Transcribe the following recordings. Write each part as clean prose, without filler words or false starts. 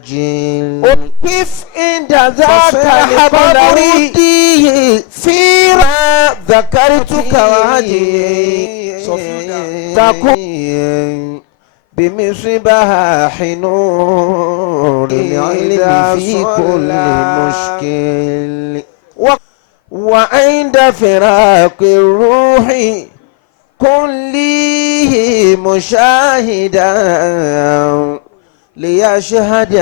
عاجل وقف عند ذاك القبر فيما ذكرتك وعدي تكون بمصباح نور العلم في كل مشكل وعند فراق الروح كن لي مشاهدا ليشهد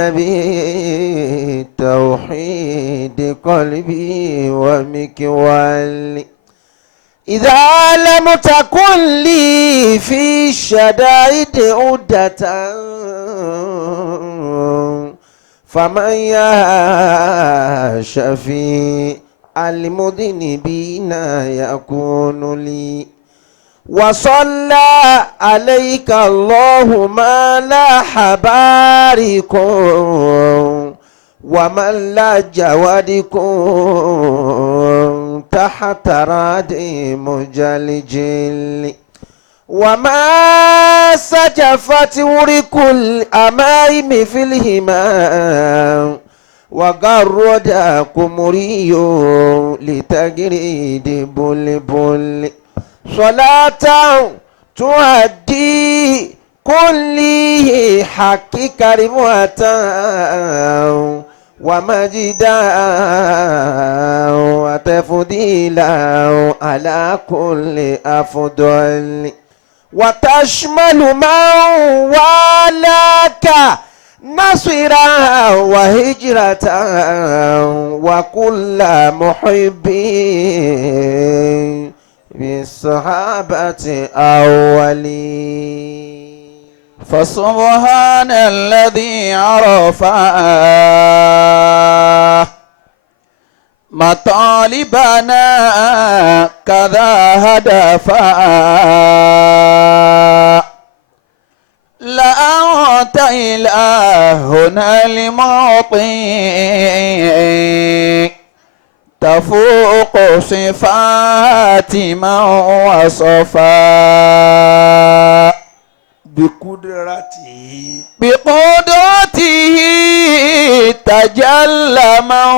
بالتوحيد قلبي ومكوالي إذا لم تكن لي في الشدائد عدة فمن يا شفيع المذنبين يكون لي وصلى عليك الله ما لا باركم ومن لا جوادكم تحت رادي مجلجل وما سجفت ورق الأمائم في الهمام وقرد قمري لتجريد بلبل صلاة تؤدي كل حق كريمة ومجدا وتفضيلا على كل أفضل وتشمل من والاك نصرا وهجرة وكل محب بالصحابة أولين فسبحان الذي عرف مطالبنا كذا هدفا لأنت إلهنا المعطي تفوق صفات من وصفا بقدرته تجلى من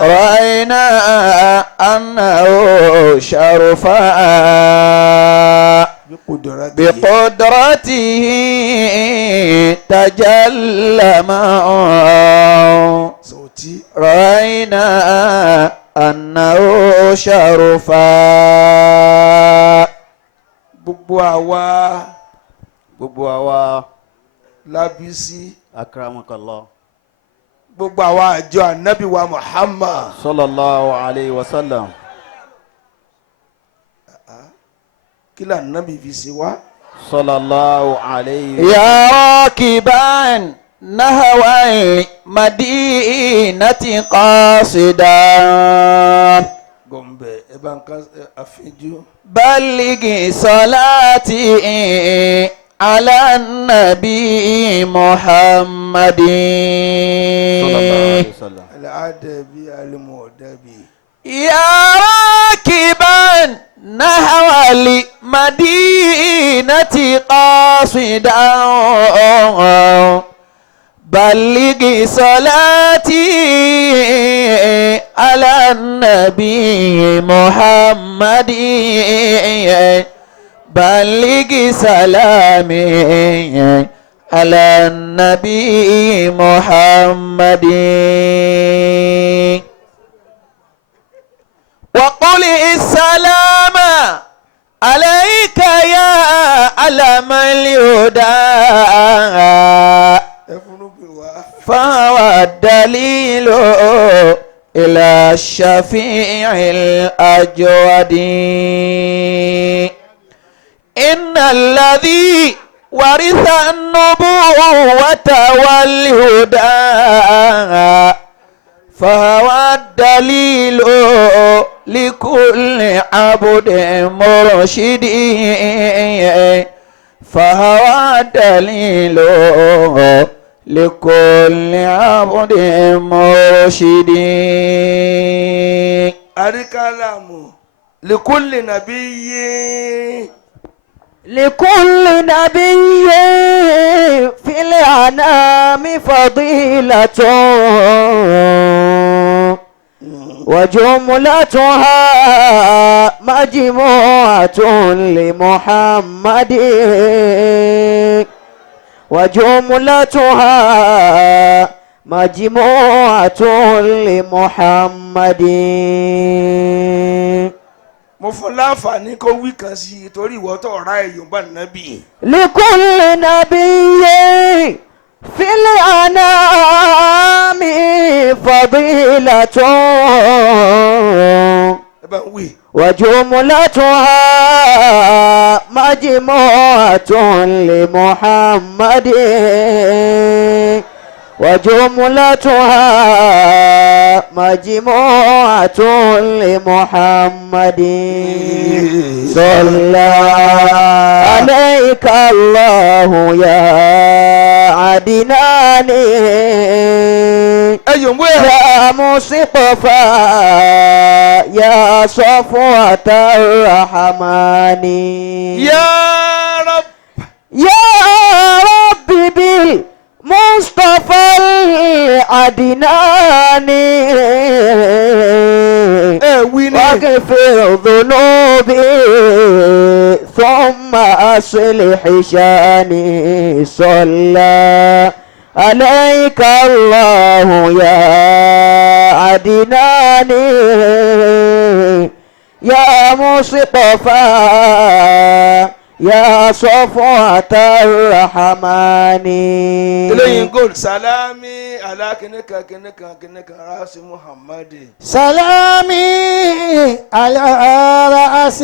رأينا أنه شرفا بقدرته تجلى من رأينا أنه شرفا gbogbo àwa Lábísí akramakallah gbogbo àwa àjọ ànábì wa Muhammad sallallahu alayhi wa sallam kí la ànábì fi ṣe wá sallallahu alayhi ya rakiban nahwa madinati qasidan gombe ẹ bá ń ká àfínjú. بلغ صلاتي على النبي محمد صلى الله عليه وسلم الأدبي المؤدبي يا راكبا نحو المدينة قاصدا بلغ صلاتي على النبي محمد بلغ سلامي على النبي محمد وقل السلام عليك يا علم الهدى فهو الدليل إلى الشفيع الأجود إن الذي ورث النبوة والهدى فهو الدليل لكل عبد مرشد فهو الدليل لكل عبد مرشد أركلام لكل نبي لكل نبي في الأنام فضيلة وجملتها مجموعة لمحمد وجملتها مجموعة لمحمد. mo fún láǹfààní kó wí kan sí i torí ìwọ tó ra èèyàn bá nàbì. لكل نبي في الأنام فضيلة ẹ bá ń wí. وجملتها مجموعة لمحمد وجملتها مجموعة لمحمد صلى عليك الله يا عدناني ẹ̀yọ̀ ń wé ẹ̀. يا مصطفى يا صفوة الرحمن يا رب يا رب بالمصطفى العدناني ẹ wí ni. واغفر ذنوبي ثم أصلح شاني صلى عليك الله يا عدناني يا مصطفى يا صفوة الرحمن. eléyìí gold salami alákìnnìkan kìnnìkan rasi muhammadi. سلامي على رأس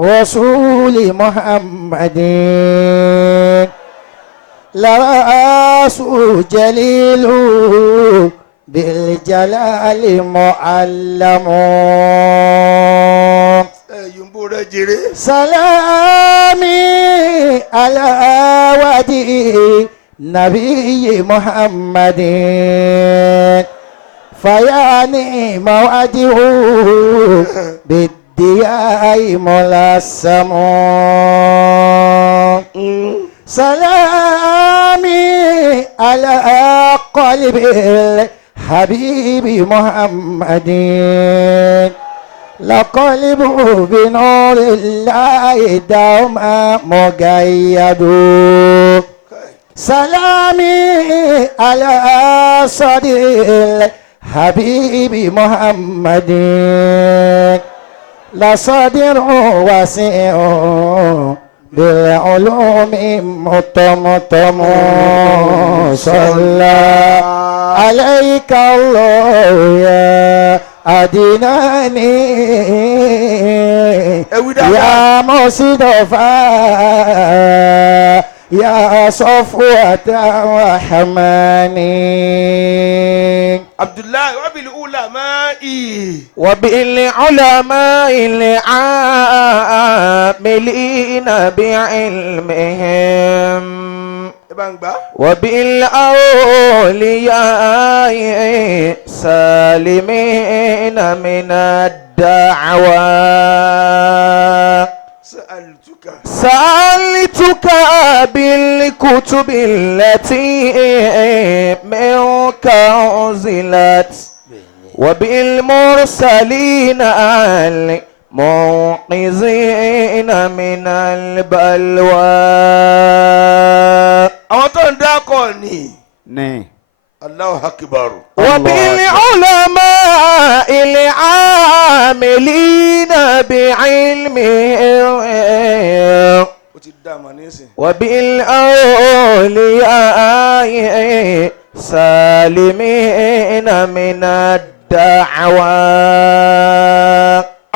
رسول محمد لرأس جليل بالجلال معلم ẹ̀yọ̀ ń bó rẹ̀ jèrè. سلامي على وجه نبي محمد فيعني موعده بالدياء ملسم سلامي على قلب الحبيب محمد لقلبه بنور الله دوما مقيد سلامي على صدر الحبيب محمد لصدر واسع بالعلوم مطمطم صلى عليك الله يا أدناني ẹ wí dáadáa. يا مصطفى يا صفوة الرحمن. abdullahi wabil ulama'i. وبالعلماء العاملين بعلمهم ẹ bá ń gbà. وبالأولياء سالمين من الدعوى sa'altuka. سألتك بالكتب التي منك أنزلت وبالمرسلين المنقذين من البلوى. àwọn tó ń dákọ̀ ni. ní Allahu akbar. وبالعلماء العاملين بعلمهم ó ti dá àmà nísìn. وبالأولياء سالمين من الدعوى.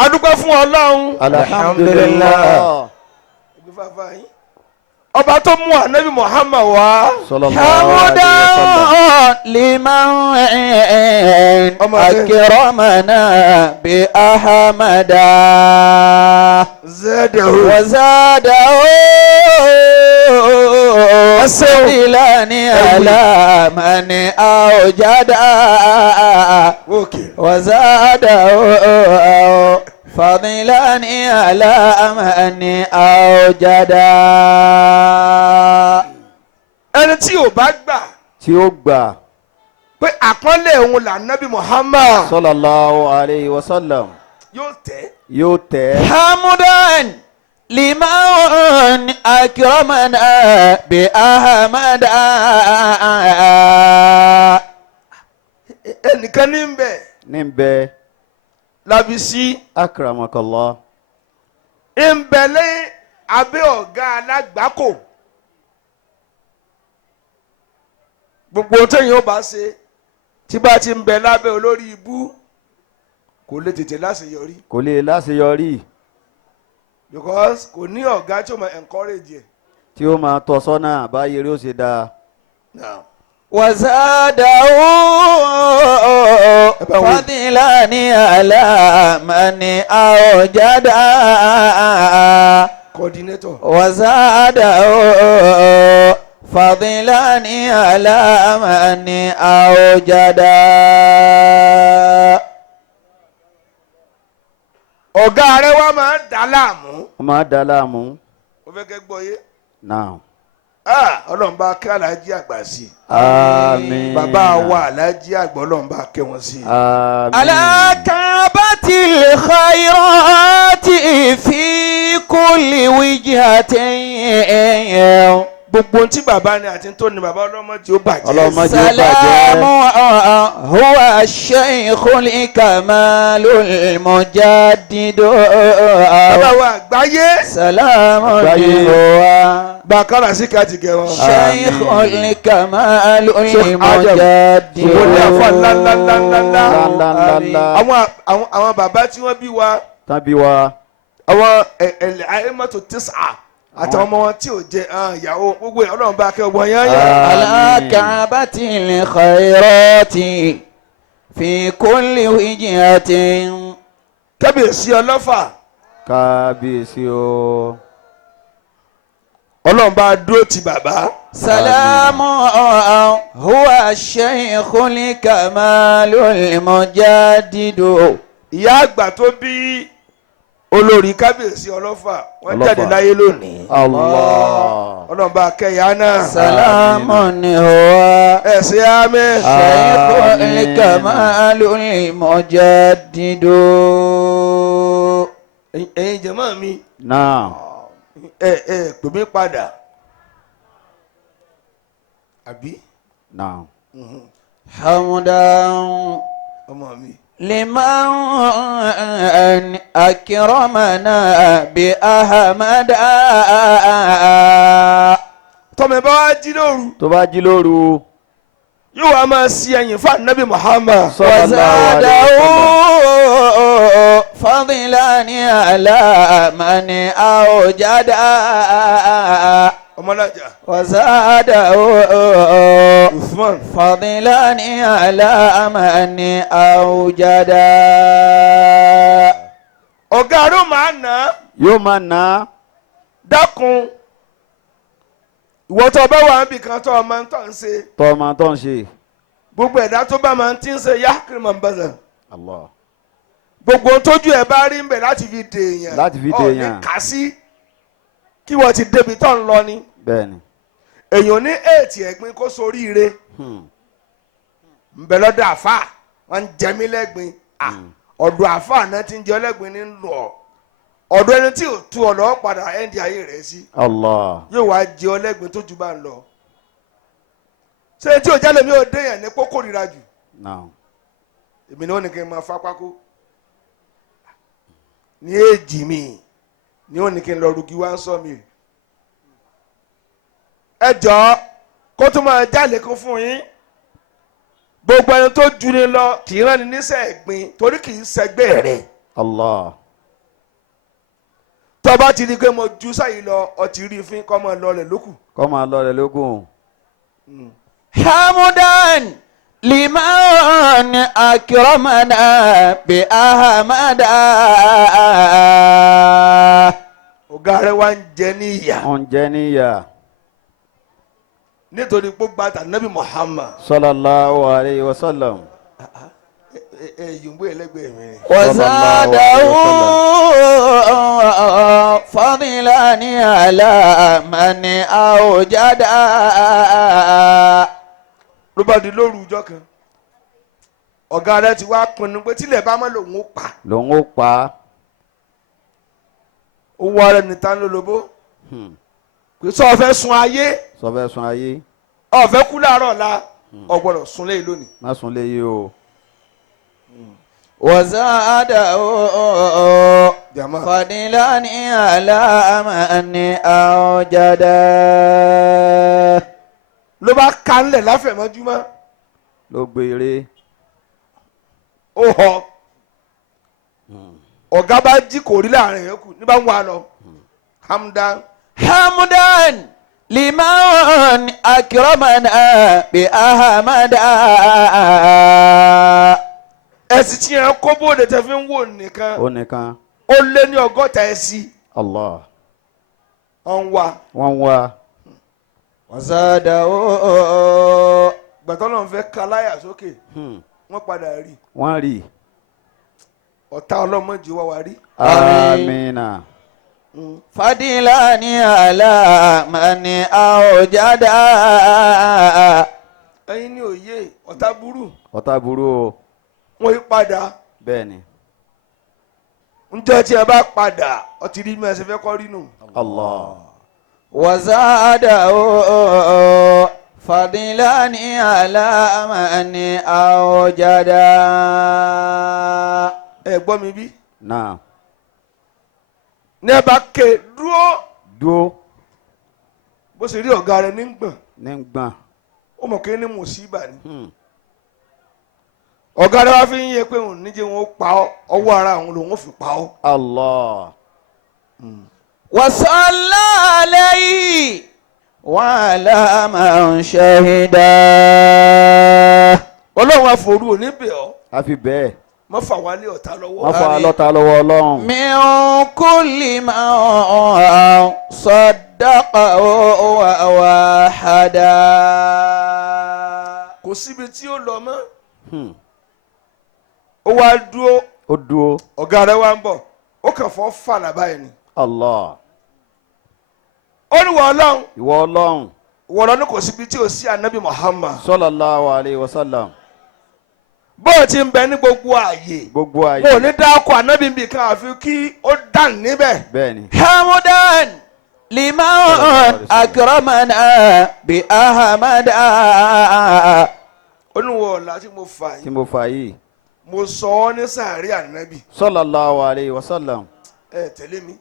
adúpẹ́ fún ọlọ́run. Alhamdulillah. ibi fàáfàá yín. ọba tó mú ànábì muhammad wá. حمدا لمن أكرمنا بأحمد zadahu. وزاده سبيلاني على من أوجد okay. وزاده فضلا على من أوجدا. ẹni tí ò bá gbà tí ó gbà pé àpọ́nlé òun là nábì Muhammad sallallahu alayhi wa sallam yóò tẹ́. yóò tẹ́. حمدا لمن أكرمنا بأحمد. ẹnìkan ní bẹ ní bẹ Lábísí akramakallah. ń bẹ lé abẹ́ ọ̀gá alágbàkò gbogbo téèyàn ó bá ṣe tí bá ti ń bẹ lábẹ́ olórí ibú kò lè tètè láṣeyọrí kò lè láṣeyọrí because kò ní ọ̀gá tí ó máa encourage ẹ̀. tí ó máa tọ́ sọ́nà báyìí rí ó ṣe dáa. وزاده فضلا على من أوجد. coordinator. وزاده فضلا على من أوجد. ọ̀gá rẹ̀ wá máa ń dà láàmú. ó máa dá láàmú. ó fẹ́ kẹ́ gbọ́ yé. náà. ọlọ́run bá kẹ́ alájí àgbà sí i. àmín. bàbá wa alájí àgbà ọlọ́run bá kẹ́ wọn sí i. àmín. على كعبة الخيرات في كل وجهة. gbogbo tí bàbá ni àti tó ni bàbá ọlọ́mọ tí ó bàjẹ́. ọlọ́mọ tí ó سلام bàjẹ́. هو الشيخ الكمال المجدد. bàbá wa àgbáyé. سلام àgbáyé. هو bàkárà sí káàtì kẹwọn. الشيخ الكمال المجدد. wọlé àfa ńláńláńláńlá. ńláńláńlá. àwọn bàbá tí wọ́n bí wa tábí wa. àwọn àìmọ́tò tísà àtàwọn ọmọ wọn tí ò jẹ ìyàwó gbogbo ẹ̀ ọlọ́run bá kẹ́ ọgbọ́n yẹn yẹn. على كعبة الخيرات في كل وجهة. kábíyèsí ọlọ́fà kábíyèsí o. ọlọ́run bá dúró ti bàbá. سلام هو الشيخ الكمال المجدد. ìyá àgbà tó bí olórí kábíyèsí ọlọ́fà wọ́n jáde Ọlọ́fà. láyé lónìí. Allah. ọlọ́run bá kẹ́yà náà. سلام هو ẹ ṣe àmín. الشيخ آمين. الكمال المجدد. ẹ̀yin jàmáà mi náà. ẹ pè mí padà. àbí náà. حمدا ọmọ mi. لمن أكرمنا بأحمد. tọ́mọ bá wá jí lóru tó bá jí lóru. yóò wá máa sí ẹ̀yìn fún ànábì Muhammad. sallallahu وزاده alayhi wa sallam. فضلا على من أوجد. ọmọlájà وزاده Usman. فضلا على من أوجد. ọ̀gá ló máa nà á. yóò máa ná. dákun ìwọ tó bá wà níbi kan tó o máa ń tọ́ ń ṣe tọ́mọ tó ń ṣe. gbogbo ẹ̀dá tó bá máa ń tí ń ṣe yákìrì máa ń bẹ̀rẹ̀ Allah. gbogbo ohun tójú ẹ̀ bá rí ń bẹ̀ láti fi dè èèyàn Láti fi dè èèyàn. ọ̀ ní kà sí kí wọ́n ti débi tó ń lọ ni bẹ́ẹ̀ni. èèyàn ní èètì ẹ̀gbin kó soríire ń bẹ lọ́dọ̀ àfà wọ́n ń jẹ mí lẹ́gbin ọ̀dọ̀ àfà náà ti ń jẹ ọlẹ́gbin ní lọ ọ̀dọ̀ ẹni tí ò tu ọ̀lọ́ padà ẹ̀ǹdì ayé rẹ̀ sí Allah. yóò wá jẹ ọlẹ́gbin tó ju bá ń lọ ṣé tí ò jálẹ̀ mi ò dé yẹn ní kókó rira jù náà. èmi ni wọ́n ní kí n máa fa pákó ní èjì mi ni wọ́n ní kí n lọ rugi wá ń sọ mi ẹ jọ kó tó máa jálè kó fún yín gbogbo ẹni tó ju ni lọ kì í rán ni níṣẹ́ ẹ̀gbin torí kì í ṣẹgbẹ́ rẹ̀ Allah. tó bá ti di pé mo ju sáyìí lọ ọtí rí fín kọ́ mọ́ lọ rẹ̀ lókù. kọ́ máa lọ rẹ̀ lógún. حمدا لمن أكرمنا بأحمد. ọ̀gá rẹ̀ wá ń jẹ ní ìyà oúnjẹ níyà. nítorí pé gbàtà nabi Muhammad sallallahu alayhi wa sallam. yòǹgbò ẹlẹ́gbẹ̀ẹ́ mi ni. وزاده فضلا على من أوجد. ló bá di lóru ọjọ́ kan ọ̀gá rẹ̀ ti wá pinnu pé tílẹ̀ bá mọ́ lòun ó pa lòun ó pa. ó wọ ara ẹni tán lólobó pé sọ fẹ́ sun ayé sọ fẹ́ sun ayé. ó fẹ́ kú láàárọ̀ ọ̀la ó gbọ́dọ̀ sun lẹ́yìn lónìí. má sun léyìí o. وزاده jama فضلا على من أوجد. ló bá ka ńlẹ̀ láfẹ̀mọ́júmọ́ ló gbé eré. ó họ ọ̀gá bá jí kò rí láàrin yòókù ní bá ń wá lọ hamdan حمدا لمن أكرمنا بأحمد. ẹ̀sìn tí yẹn kó bóde tẹ fi ń wò nìkan ó nìkan. ó lé ní 100 ẹ̀sìn Allah. ọ̀n wá wọ́n ń wá. وزاده gbàtọ́ náà fẹ́ ka láyà sókè Hmm. wọ́n padà rí wọ́n rí. ọ̀tá ọlọ́mọdé wá wá rí. amina. فضلا على من أوجد. ẹ̀yin ní òye ọ̀tá burú ọ̀tá burú o. wọ́n yí padà bẹ́ẹ̀ ni. ǹjẹ́ tí ẹ bá padà ọtí rí mi ẹsẹ̀ fẹ́ kọ́ rí nù. Allah. وزاده فضلا على من أوجد. ẹ gbọ́ mi bí náà. ní ẹ bá ké dúró dúó. bó ṣe rí ọ̀gá rẹ̀ ní gbọ̀n ní ń gbọ̀n. ó mọ̀ kí ní mùsíbà ni. Hmm. ọ̀gá rẹ̀ wá fi ń yẹ pé òun níjẹ́ wọn ó pa ọ́ ọwọ́ ara òun lòun ó fi pa ọ́. Allah. وصلى عليه وعلى من شهد. ọlọ́run àforú òní bẹ̀ ọ́ a fi bẹ́ẹ̀. mọ́ fà wálé ọ̀tá lọ́wọ́. wọ́n fa lọ́ta lọ́wọ́ ọlọ́run. من كل من صدقه ووحد. kò síbi tí ó lọ mọ́ Hmm. ó wá dúró ó dúó. ọ̀gá rẹ̀ wá ń bọ̀ ó kàn fọ́ fàlà báyìí ni. Allah. ó ní wọ́n ọlọ́run ìwọ ọlọ́run. wọ́n lọ ní kò síbi tí ò sí anabi Muhammad sallallahu alayhi wa sallam. bó o ti ń bẹ ní gbogbo ààyè gbogbo wọn ò ayé. ní dáko anabi bì kan àfi kí ó dàn níbẹ̀. bẹ́ẹ̀ ni. حمدا لمن أكرمنا بأحمد. ó ní wọ́n ọ̀la tí mo fà tí yìí mo fà yìí. mo sọ ọ́ ní sàárì anabi sallallahu alayhi wa sallam. ẹ tẹ̀lé mi.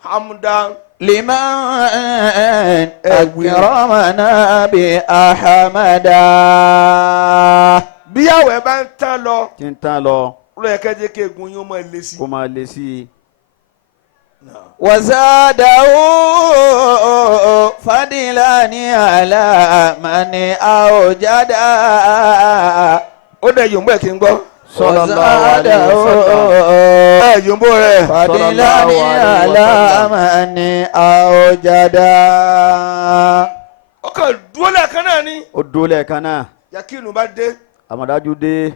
hamdan لمن أكرمنا بأحمد. bí àwẹ̀ bá ń tán lọ tí ń tán lọ. ló yẹ kẹ́jẹ́ kí egun yín ó máa lé sí. kó máa lé sí i. وزاده فضلا على من أوجد. ó dẹ̀ yòǹbó ẹ̀ kí n gbọ́. sallallahu alayhi wa sallam. ẹ yòǹbó rẹ̀. فضلا على من أوجد. ó kàn dúró lẹ́ẹ̀kan náà ni ó dúó lẹ́ẹ̀kan náà. yakinu bá dé àmọ̀dájú dé.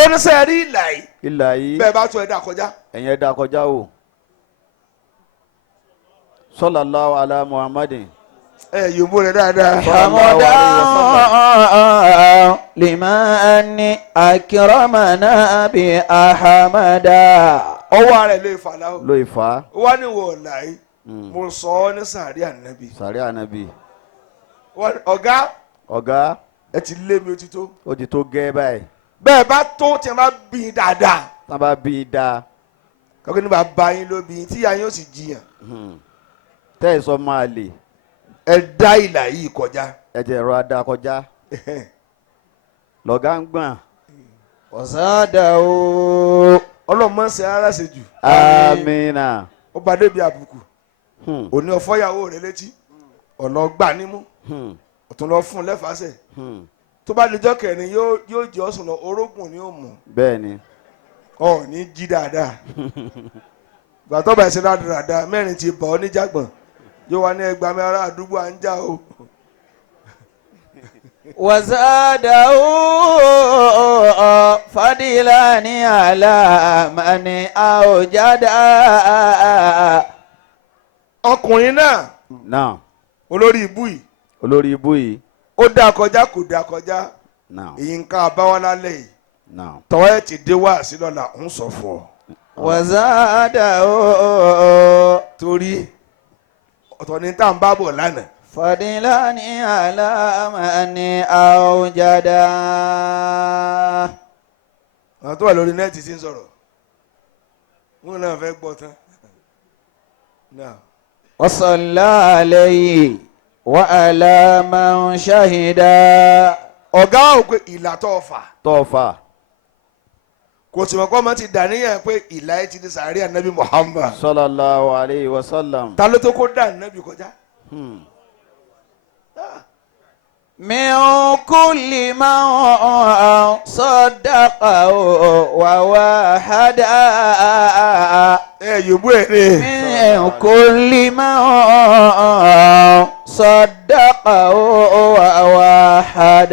ó ní sẹ́yìn rí ìlà yìí ìlà yìí. bẹ́ẹ̀ bá tún ẹ̀dá kọjá. ẹ̀yin ẹ̀dá kọjá o. sallallahu ala muhammadin. ẹ yòǹbó rẹ̀ dáadáa. حمدا لمن أكرمنا بأحمد. ọwọ́ rẹ̀ lè fà láwọ̀. ló ìfà. ó wá ní wọ̀ ọ̀la yìí mo sọ ọ́ ní sàárì ànábì. sàrí ànábì. ọ̀gá ọ̀gá. ẹ ti lé mi ó ti tó. ó ti tó gẹ́ báyìí. bẹ́ẹ̀ bá tó tí a bá bí i dáadáa. tán bá bí i dáa. kọ́kọ́ ní bàbá yín ló bí yín tí ìyá yín ó sì jiyàn. tẹ́ ẹ̀ sọ máa lè. ẹ dá ìlà yìí kọjá. ẹ̀jẹ̀ ẹ̀rọ adá kọjá. lọ̀gá ń gbọ̀n. وزاده ọlọ́mọ ń ṣe ara ṣe jù. amina. ó bá débi àbùkù. Hmm. òní ọ̀fọ́yàwó rẹ̀ létí. ọ̀nà gbà nímú. Hmm. ọ̀tún lọ fún un lẹ́fàásẹ̀. Hmm. tó bá dijọ́ kẹrin yóò jẹ́ ọ̀sùn lọ orógùn ni ó mú. bẹ́ẹ̀ ni. ọ̀ ní jí dáadáa. gbàtọ́ bá ẹsẹ̀ dáadáa mẹ́rin ti bọ̀ ọ́ níjàgbọ̀n yóò wá ní ẹgbàá mi ará àdúgbò à ń jà o. وزاده فضلا على من أوجد. ọkùnrin náà Now, olórí ibú yìí olórí ibú yìí. ó dá kọjá kò dá kọjá Now, èyí nǹkan àbáwá lálẹ́ yìí now. tọ́wọ́ ẹ̀ ti dé wá sí lọ́la ń sọ fún ọ. وزاده torí ọ̀tọ̀ ni tá à ń bá bọ̀ lánàá. فضلا على من أوجد. àwọn tó wà lórí nẹ́ẹ̀tì ti ń sọ̀rọ̀ wọn náà fẹ́ gbọ́ tán. وصلى عليه وعلى من شهد. ọ̀gá ò pé ìlà tó fà Tọ́fà. kò sì mọ̀ kọ́ ọmọ ti dàníyàn pé ìlà ẹ̀ ti di sàárẹ̀ ànábì Muhammad. Sallallahu alayhi wa sallam. ta ló tó kó dà ànábì kọjá. من كل من صدقه ووحد. yòbú ẹ̀ ní. من كل من صدقه ووحد.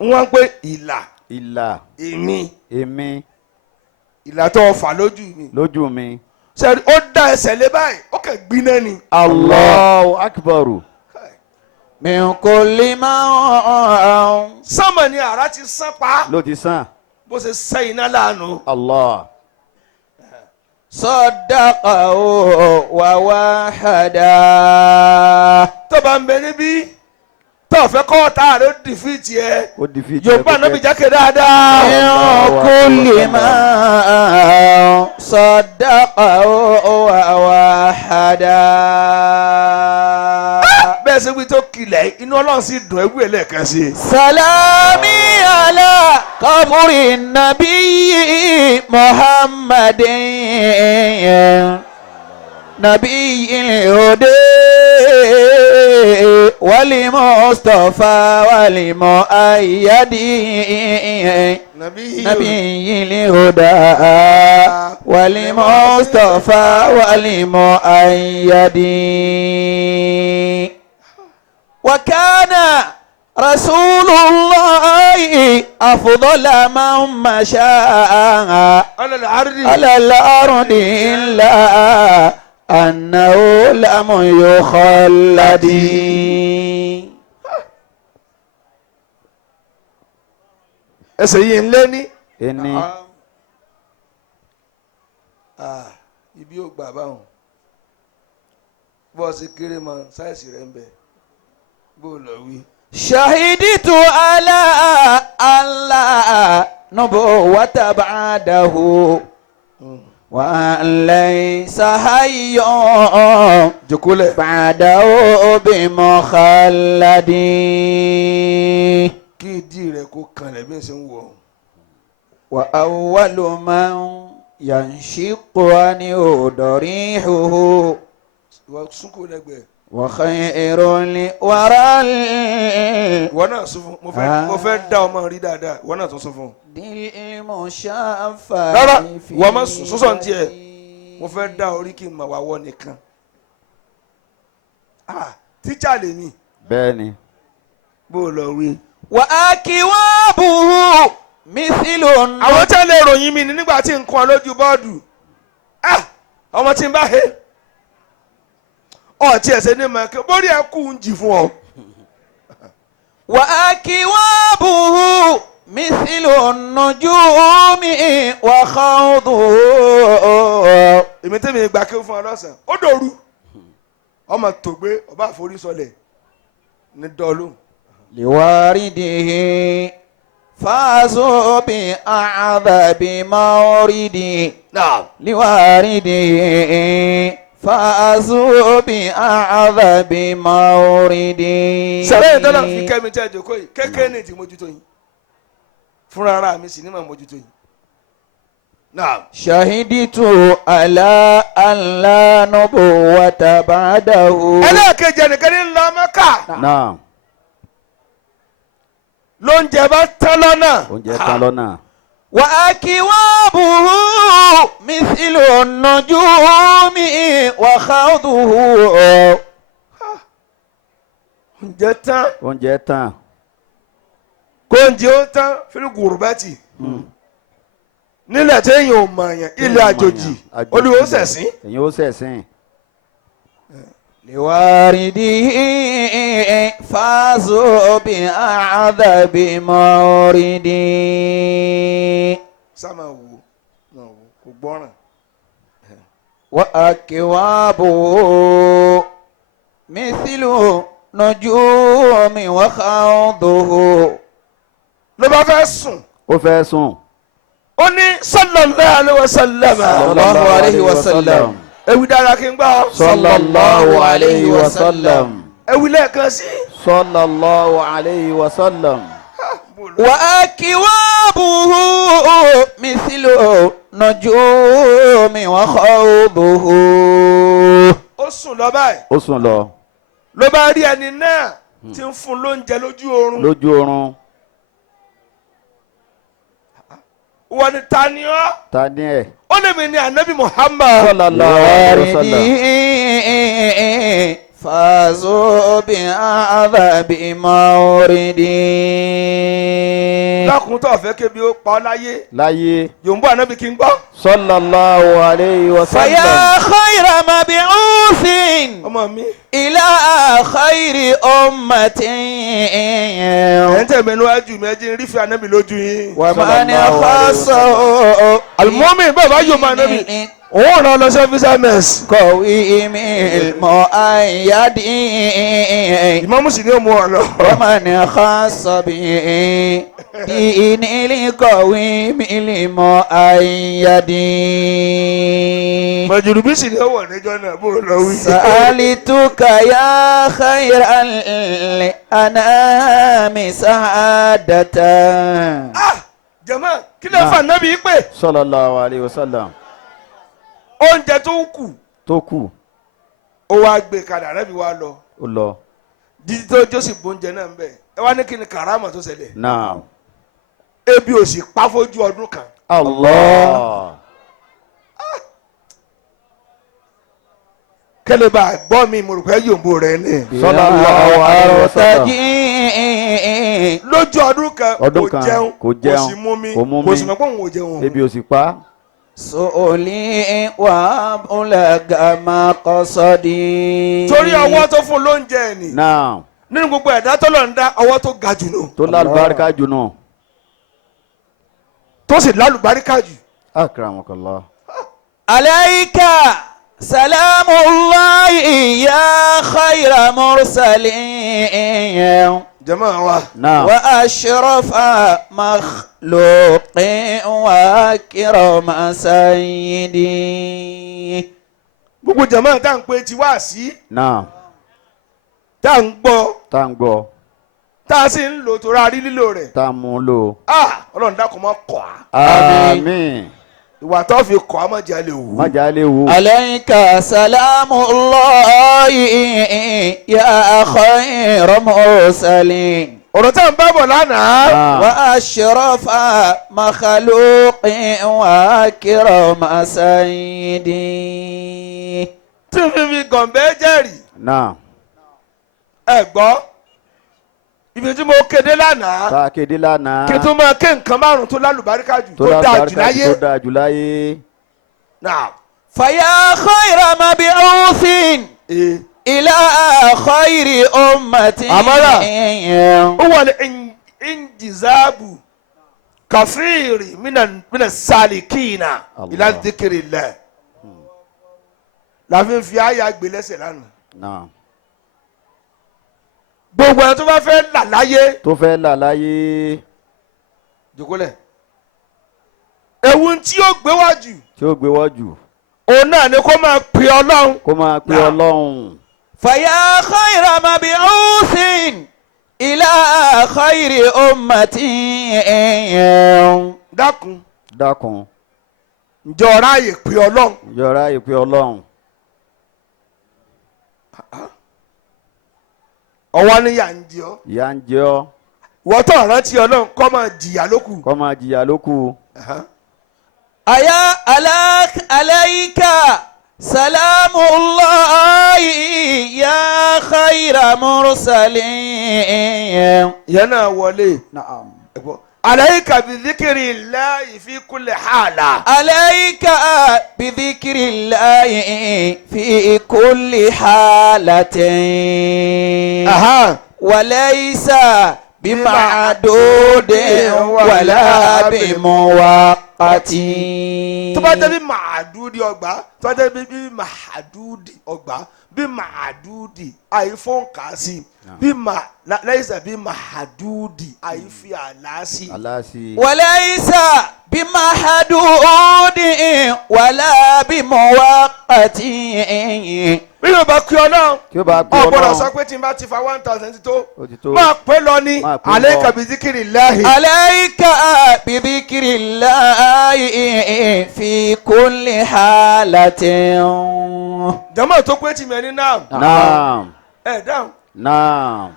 wọ́n pé ìlà Ìlà. èmi Èmi. ìlà tó fà lójú mi. Lójú mi. sẹ́ni ó dá ẹsẹ̀ lé báyìí ó kàn gbiná ni. Allahu akbaru. من كل من sánmọ̀ ni àrá ti sán pa Ló ti sàn. bó ṣe sẹ́ iná láàánú. Allah. صدقه ووحد. tó bá ń bẹ níbí tó fẹ́ kọ́ ọ̀tá rẹ̀ ó dìfìtì ẹ̀. Ó di fi yorùbá náà bí jákè dáadáa. من كل من صدقه ووحد. bẹ́ẹ̀ ṣe wí tó kilẹ̀ inú ọlọ́run sì dùn ẹgbẹ́ ẹ̀ lẹ́ẹ̀kan sí i. سلامي على قبر النبي محمد نبي الهدى والمصطفى والمؤيد. نبي الهدى والمصطفى والمؤيد. وكان رسول الله أفضل من مشى ọlọ́lẹ̀ àrídì. على الأرض إلا أنه لم يخلد. ẹsẹ̀ yìí ń lé ní. Ẹni. ibi ò gbà báwọn bọ́ọ̀sì kéré mọ sáìsì rẹ̀ ń bẹ bó lọ wí. شهدت على الله نبوة بعده وأن ليس حي jòkólẹ̀. بعده بمخلد. kí ìdí rẹ̀ kó kanlẹ̀ bí n ṣe ń wọ̀. وأول من ينشق عنه ضريحه ìwọ súnkù lẹ́gbẹ̀ẹ́. وخير الورى ìwọ náà sún fún mo fẹ́ dá ọmọ rí dáadáa ìwọ náà tún sún fún. المشفع rárá ìwọ máa sún sọ̀ ní tiẹ̀ mo fẹ́ dá orí kí n mà wá wọ́ nìkan. tíjà lèmi Bẹ́ẹ̀ni. bó lọ wí. وأكوابه مثل àwọn tí wọ́n lè ròyìn mi ni nígbà tí n kàn lójú bọ́ọ̀dù ọmọ tí n bá he ọtí ẹsẹ ní ma kí bórí ẹ kú ń jì fún ọ. وأكوابه مثل النجوم وخوضه. èmi tẹ́mi gbà kí ó fún ọ lọ́sàn-án ó dòru ọmọ tògbé ọba àforísọlẹ̀ ní dọ́ọ̀lù. لوارده فازوا بأعذب مورده. لوارده فازوا بأعذب مورده. sẹ́lẹ̀ ìtọ́lá fi kẹ́mi tí a jòkó yìí kékeré ní ti mójútó yìí fúnra ara mi sì ní mà mójútó yìí. شهدت على أن لا نبوة بعده. ẹlẹ́ẹ̀kejì ẹnìkan ní ńlá Mẹ́kà Náà. lóúnjẹ bá tán lọ́nà. Oúnjẹ tán lọ́nà. وأكوابه مثل النجوم وخوضه. ǹjẹ́ tán oúnjẹ tán. kó oúnjẹ ó tán fílí gùrùbẹ́tì nílẹ̀ téèyàn ò mọ̀ yẹn ilẹ̀ àjòjì olùwò sẹ̀sìn. èyí ó sẹ̀sìn. لوارده فازوا بأعذب مورد sáma wò kò gbọ́ràn. وأكوابه مثل نجوم وخوضه. ló bá fẹ́ sùn ó fẹ́ sùn. ó ní sallallahu alaihi wasallam. sallallahu alaihi wasallam. ewi dára kí n gbọ́. sallallahu alaihi wasallam. ewi lẹ́ẹ̀kan sí. sallallahu alayhi wa sallam. وأكوابه مثل نجوم وخوضه. ó sùn lọ báyìí ó sùn lọ ló bá rí ẹni náà tí ń fún lóúnjẹ lójú oorun. lójú oorun. wọ́n ní ta ni ọ́. ta ni ẹ̀. ó lè mi ní anabi Muhammad. sallallahu alayhi wa sallam. فازوا بعذاب مورد. lákùn tó fẹ́ kébi ó pa ọ́ láyé láyé. yòǹbó anabi kí n gbọ́. sallallahu alayhi wa فيا sallam. خير مبعوث ọmọ mi إلى خير أمة ẹ̀ ń tẹ̀mẹ́ níwájú mi ẹ jẹ́ n rí fẹ́ anabi lójú yín. ومن خاصه alimọ́mì bàbá yóò máa anabi òun ọ̀nà lọ sí ọ́fíìsà mẹ́s. قويم المؤيد ìmọ̀mù sì ni ó mú ọ lọ. ومن خاص به دين القويم المؤيد. mọ̀jùlùbí sì ni ó wọ̀ níjọ́ náà bó lọ wí. سألتك يا خير الأنام سعادة. jama kí ló fà nábì pé sallallahu alayhi wa sallam. oúnjẹ tó kù tó kù ó wá gbé kalẹ̀ ànábì wá lọ ó lọ. dídí tó jọ́sìn bóúnjẹ náà ń bẹ̀ ẹ wá ní kí ni karama tó ṣẹlẹ̀ naam. ebi ò sì pa fojú ọdún kan. allah. kẹ́lẹ́ bá a gbọ́ mi mo rò pé yòǹbó rẹ ní. sallallahu alayhi wa sallam. lójú ọdún kan ọdún kò kan jẹun kò jẹun, kò sì mú mi kò mú kò mi. sì mọ̀ pé òun ò jẹun. ebi ò sì pa. سؤلي وأبلغ مقصدي. torí ọwọ́ tó fún lóúnjẹ ẹ̀ nì naam. nínú gbogbo ẹ̀dá tó lọ ń dá ọwọ́ tó ga jù nù tó lálùbáríkà jù náà. tó sì lálùbáríkà jù. akramakallah. عليك سلام الله يا خير مرسلين jama wa naam. وأشرف مخلوق وأكرم سيدي. gbogbo jama tá à ń pe ti wá sí naam. tá à ń gbọ́ tá à ń gbọ́. tá a sì ń lò tó ra rí lílò rẹ̀. tá a mú un lò. ọlọ́run dákun mọ́ kọ́ a. àmín. ìwà tó fi kọ́ a má jẹ́ lè wù. má jà á lè wò. عليك سلام الله يا خير مرسلين ọ̀rọ̀ tá à ń bá bọ̀ lánàá. وأشرف مخلوق وأكرم سيدي. tí n fi gànbẹ́ jẹ́rìí. naam. ẹ gbọ́ ibi tí mo kéde lánàá tá a kéde lánàá. kí n tó máa ké nǹkan márùn tó lálùbáríkà jù tó tó dáa jù lálùbáríkà láyé. tó dáa jù láyé. náà فيا خير مبعوث إلى خير أمة. أمرا. ó wà ní injizabu kafiri mina salikina Allah. ila dhikrillah. láfi fi àyà gbé lẹ́sẹ̀ lánàá. naam. gbogbo ẹni tó bá fẹ́ là láyé. tó fẹ́ là láyé. jòkólẹ̀. ewu tí yóò gbé wá jù tí ó gbé wọ́jù. òun náà ni kó máa pè ọlọ́run. kó máa pe Naam. ọlọ́run. فيا خير مبعوث إلى خير أمة. dákun dákun. ǹjẹ́ ọ̀rá ààyè pè ọlọ́run. yọra ìpè ọlọ́run. ọwọ́ ni yà ń jẹ ọ́. ìyà ń jẹ ọ́. wọ́n tó rántí ọlọ́run kọ́ máa jìyà lókù. kó máa jìyà ló kù. أيا عليك سلام الله يا خير مرسلين. ìyẹn náà wọlé. نعم. alayka bi dhikri llahi fi kulli hala. عليك بذكر الله في كل حالة وليس بمعدود ولا بموقت. tó bá jẹ́ bí màdúdì ọgbà tó bá jẹ́ bí màdúdì ọgbà bí màdúdì àìfọ́n kà á sí bí lẹ́yìn bí màdúdì àìfi àlá sí. aláṣí. وليس بمحدود ولا بموقت. bí yóò bá kí ọ náà tí ó bá gbé ọ̀gbọ́dọ̀ sọ Ọlọ́run pé tí n bá ti fa 1000 ti tó ó ti tó. máa pé lọ ní Máa pé lọ. alayka bi dhikrillahi. عليك بذكر الله في كل حالة. jama tó pé tì mí ẹni náà naam ẹ dáhùn naam.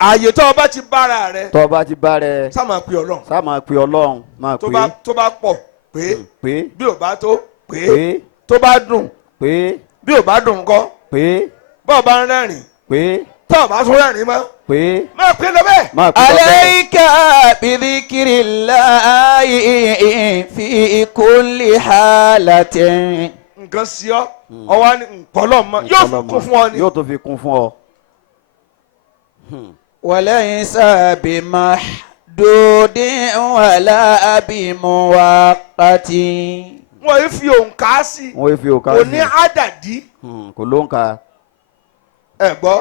ààyè tó o bá ti bára rẹ tó o bá ti bá rẹ sá máa pè Ọlọ́run sá máa pe Ọlọ́run máa tó pè bá pọ̀ pé pé bí ò bá tó pé pé tó bá dùn pé bí ò bá dùn ńkọ́ pé bọ́ọ̀ bá ń rẹ́rìn pé tó o bá tún rẹ́rìn mọ́ pé máa pè lọ bẹ́ẹ̀. máa pe Ọlọ́run. عليك بذكر الله في كل حالة. nǹkan sí ọ ọwọ́ ni nkọlọ mọ yóò fi kún fún ọ ni. yóò tó fi kún fún ọ. وليس بمحدود ولا بموقت. wọ́n yìí fi òǹkà sí wọ́n yóò fi òkà kò sí. ní àdàdí kò ló ń ka. ẹ gbọ́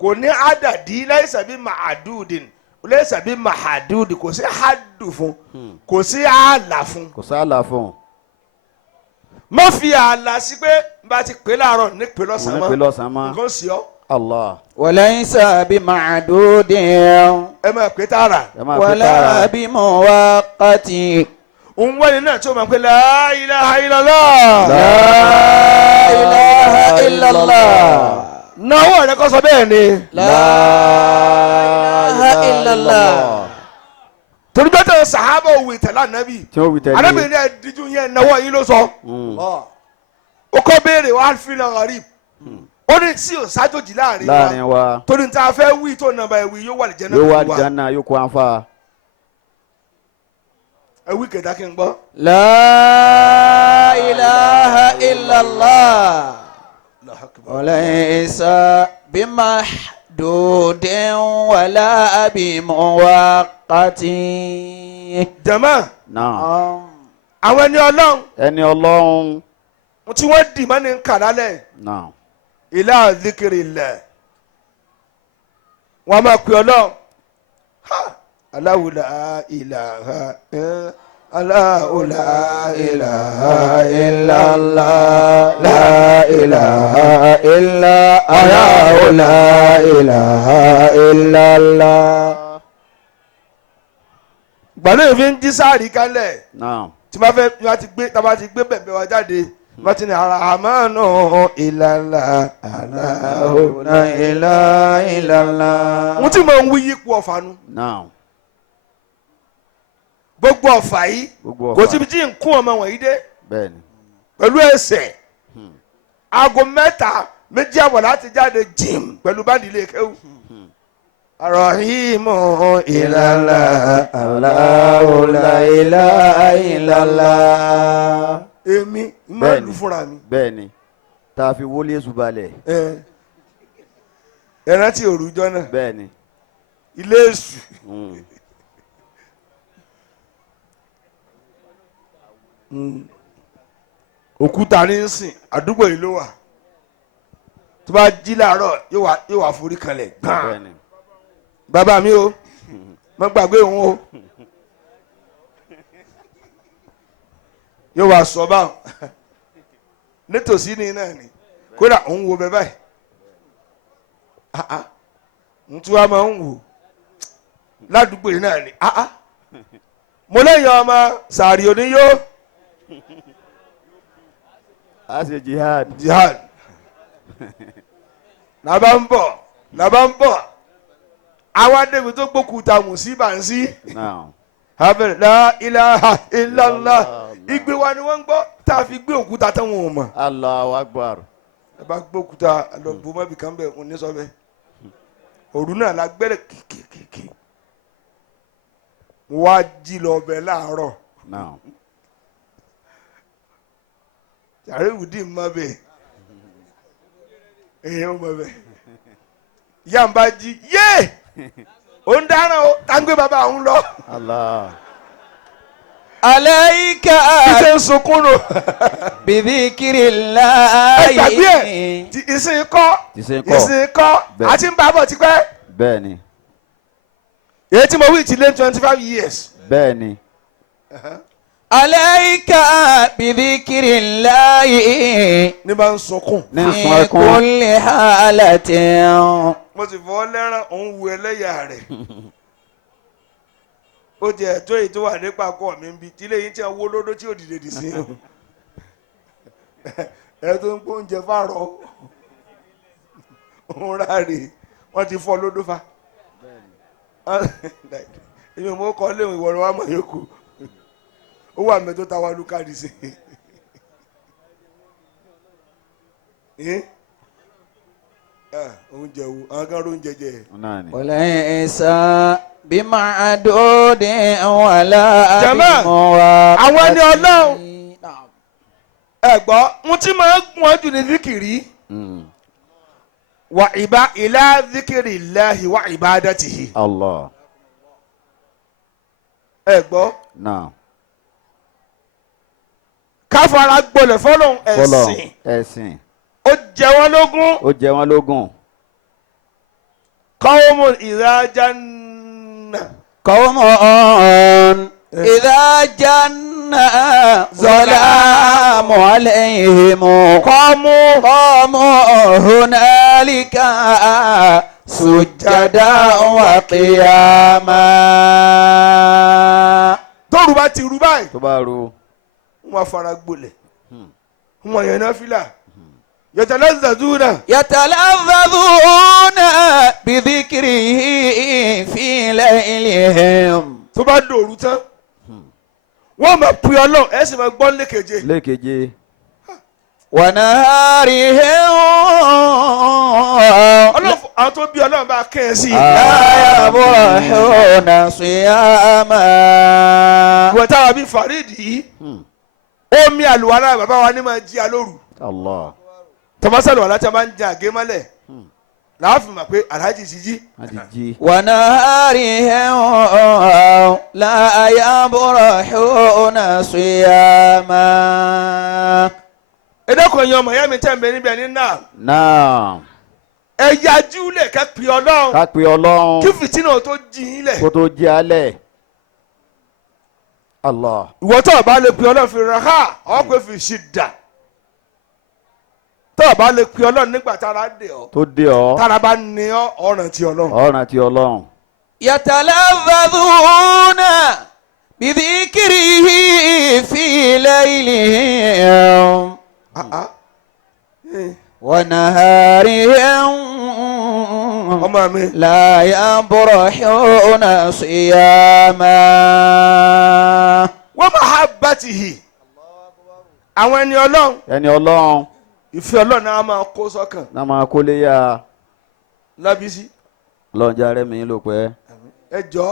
kò ní àdàdí laysa bí màdúdìn laysa bí màdúdì kò sí hádù fún kò sí ààlà fún. kò sáàlà fún un. má fi ààlà sí pé bá ti pè láàárọ̀ ní pè mo ní lọ́sàn-án pé mọ́ lọ́sàn-án mọ́. nǹkan sí ọ Allah. وليس بمعدود ẹ máa pè tààrà. ẹ máa fi ولا tààrà. بموقت. òun wẹ́ni náà tí ó máa pè la ilaha illallah. لا إله إلا الله. náwó rẹ kọ́ sọ bẹ́ẹ̀ ni. لا إله إلا الله. torí bẹ́ẹ̀ tẹ̀ sàhábà òwe tẹ̀lé ànábì. tí wọ́n wí tẹ̀lé. arábìnrin ẹ̀ díjú yẹn náwó yín ló sọ. ó kọ́ béèrè wá fi náà gharib. ó ní tí ò sájòjì láàrin láàrin wa wa torí tí a fẹ́ wí tó nàbà ẹ̀wì yóò wà lìjẹ́ náà yóò wá wa jana yóò kó ànfà. ẹ̀wì kẹta kí n gbọ́. لا إله إلا الله. وليس بمحدود ولا بموقت. jama náà àwọn ẹni ọlọ́run ẹni Ọlọ́run. tí wọ́n dì mọ́ ní kàlálẹ̀ náà ila dhikrillah wọ́n máa pè ọlọ́run Allahu la ilaha Allahu la ilaha illallah لا إله إلا الله لا إله إلا الله. gbàdúrà fi ń jí sáàrí kálẹ̀ náà tí wọ́n fẹ́ tí wọ́n ti gbé tí wọ́n ti gbé bẹ̀bẹ̀ wa jáde wọ́n ti ní arahamanu ilàlá aláhùn. لا إله إلا الله. wọ́n ti máa ń wí yípo ọ̀fà nu náà gbogbo ọ̀fà yìí gbogbo kò ọ̀fà. síbi tí nkún ọmọ wọ̀nyí dé bẹ́ẹ̀ni. pẹ̀lú ẹsẹ̀ aago mẹ́ta méjì àbọ̀ láti jáde jìm pẹ̀lú báńdì ilé kéwù. arahimu ilàlá الله لا إله إلا الله. èmi máa lù fúnra mi. bẹ́ẹ̀ni tá a fi wọlé èṣù balẹ̀. ẹ rántí òrùjọ náà bẹ́ẹ̀ni. ilé èṣù òkúta ní ń sìn àdúgbò yìí ló wà tó bá jí láàárọ̀ yóò wá forí kanlẹ̀ gbọ́n bẹ́ẹ̀ni. bàbá mi o má gbàgbé òun o yóò wá sọ báwọn nítòsí ní náà ni kódà òun wo bẹ báyìí n tí wàá máa ń wò ládùúgbò yìí náà ni mo lẹ́yìn ọmọ sàárì oníyó a ṣe jihad. jihad làbá ń bọ̀ àwọn adébí tó gbókùtà mùsíbà ń sí náà abẹ́rẹ́ la ilaha illallah igbe wa ni wọ́n ń gbọ́ tá a fi gbé òkúta tán wọn ò mọ̀. Allahu Akbar. ẹ bá gbé òkúta lọ bó mọ́bì kan bẹ̀ òní sọ bẹ́ẹ̀ òru náà la gbẹ́rẹ̀ kìkìkìkì mo wá jí lọ ọbẹ̀ láàárọ̀ Naam. yàrá ìwúdí mọ́ bẹ́ẹ̀ èèyàn mọ́ bẹ́ẹ̀ ìyá ń bá jí yé ó ń dáràn ó tá ń gbé bàbá òun lọ Allah. عليك ṣe ń sunkún nù بذكر ẹ gbàgbé ẹ الله ti ìsìn kọ́ Ìsìn kọ́. ìsìn kọ́ Bẹ́ẹ̀. àti ń bá bọ̀ tipẹ́ Bẹ́ẹ̀ni. èyí tí mo wí ti lé 25 years. Bẹ́ẹ̀ni. عليك بذكر الله ní bá ń sunkún. Ní sun في ẹkún. كل حالة mo sì fọ́ lẹ́ràn òun wu ẹlẹ́yà rẹ̀ ó jẹ́ ẹ̀tọ́ èyí tó wà nípa kọ́ mi ń bi tílé yín tí a wó lódó tí ò dìde dì sí ẹ tó ń pọ́ oúnjẹ fáàrọ̀ òun ráre wọ́n ti fọ́ lódó fa èmi ò mọ̀ kọ́ léwu ìwọ̀n wa mọ̀ yòókù ó wà mẹ́tò táwa lùkàdì sí oúnjẹ wo àwọn kan ló ń jẹjẹ. Náà ni. وليس بمعدود ولا Jàmáà, بمواقت. àwọn ẹni Ọlọ́run. نعم. ẹ gbọ́ mo ti máa ń gún ọ jù ní zikiri wa ila zikiri lahi wa ibadatihi. Allah. ẹ gbọ́ Naam. káfara gbolẹ̀ fọlọ́n Fọlọ́ ẹ̀sìn ẹ̀sìn. ó jẹ wọ́n lógún Ó jẹ wọ́n lógún. qawmun idha janna قوم إذا جن ظلام عليهم قاموا هنالك سجدا وقياما. tóru bá ti rú báyìí Tó bá ru. wọ́n fara gbolẹ̀ wọ́n yẹn náà fìlà yatalazzazuna يتلذذون بذكره في ليلهم. tó bá dòru tán wọ́n máa pè Ọlọ́run ẹ̀ sì máa gbọ́ lékeje. Lékeje. ونهارهم Ọlọ́run àwọn tó bí Ọlọ́run bá kẹ́ ẹ sí i. لا يبرحون صياما. ìwọ táwa bí Faridi yìí omi àlùwàlá bàbá wa ní máa jí alóru Allah. tọmọsálù wà láti máa ń jẹ àgé mọ́lẹ̀ láàfin mà pé alhaji ti jí. A ti jí. ونهارهم لا يبرحون صياما. ẹ̀dọ́kùn ẹ̀yin ọmọ ìyá mi tẹ̀ ń bẹ níbẹ̀ ní náà Naam. ẹ yájú lẹ̀ ká pè Ọlọ́run Ká pe Ọlọ́run kí fìtínà tó jí yín lẹ̀. kó tó jí alẹ́. Allah. ìwọ tó o bá lè pè Ọlọ́run fi ràn á ọ̀ pé fi ṣìdà tó o bá lè pè Ọlọ́run nígbà tára dé ọ Tó dé ọ. tára bá ní ọ ọ̀ràn ti Ọlọ́run. Ọ̀ràn ti Ọlọ́run. يتلذذون بذكره في ليلهم ونهارهم ọmọ mi لا يبرحون صياما. wọ́n mahabbatihi àwọn ẹni Ọlọ́run Ẹni Ọlọ́run ìfẹ́ Ọlọ́run náà máa kó sọ́kàn náà máa kólé yá. lábísí Ọlọ́run jàre mi ló pẹ́. ẹ jọ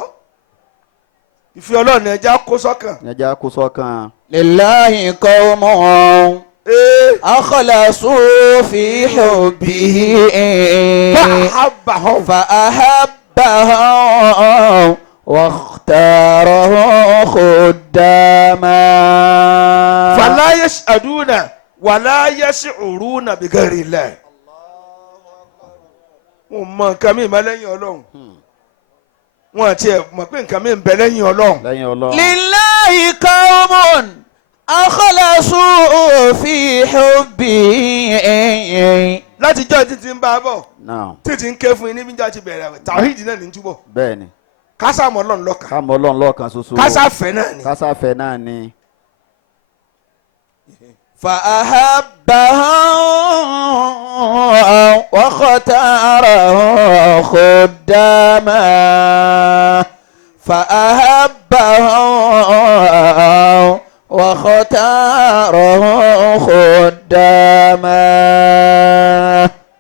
ìfẹ́ Ọlọ́run ẹja kó sọ́kàn. Ẹja kó sọ́kàn. لله قوم ee أخلصوا في حبه mahabbahum فأحبهم واختاره خداما. fala yash'aduna wala yash'uruna bighairi Allah. wọn mọ nǹkan mi máa lẹ́yìn Ọlọ́run wọn àti ẹ̀ mọ̀ pé nǹkan mi ń bẹ lẹ́yìn Ọlọ́run. Lẹ́yìn Ọlọ́run. لله قوم أخلصوا في حبه láti jọ́ títí ń bá a bọ̀ Naam. títí ń ké fún yín níbi ìjà ti bẹ̀rẹ̀ àwẹ̀ tàwíìdì náà ní túbọ̀ Bẹ́ẹ̀ni. kásá mọ́ Ọlọ́run lọ́kàn Ká mọ Ọlọ́run lọ́kan ṣoṣo. kásá fẹ́ náà ni. Kásáfẹ́ náà ni. فأحبهم واختاره خداما. فأحبهم واختاره خداما.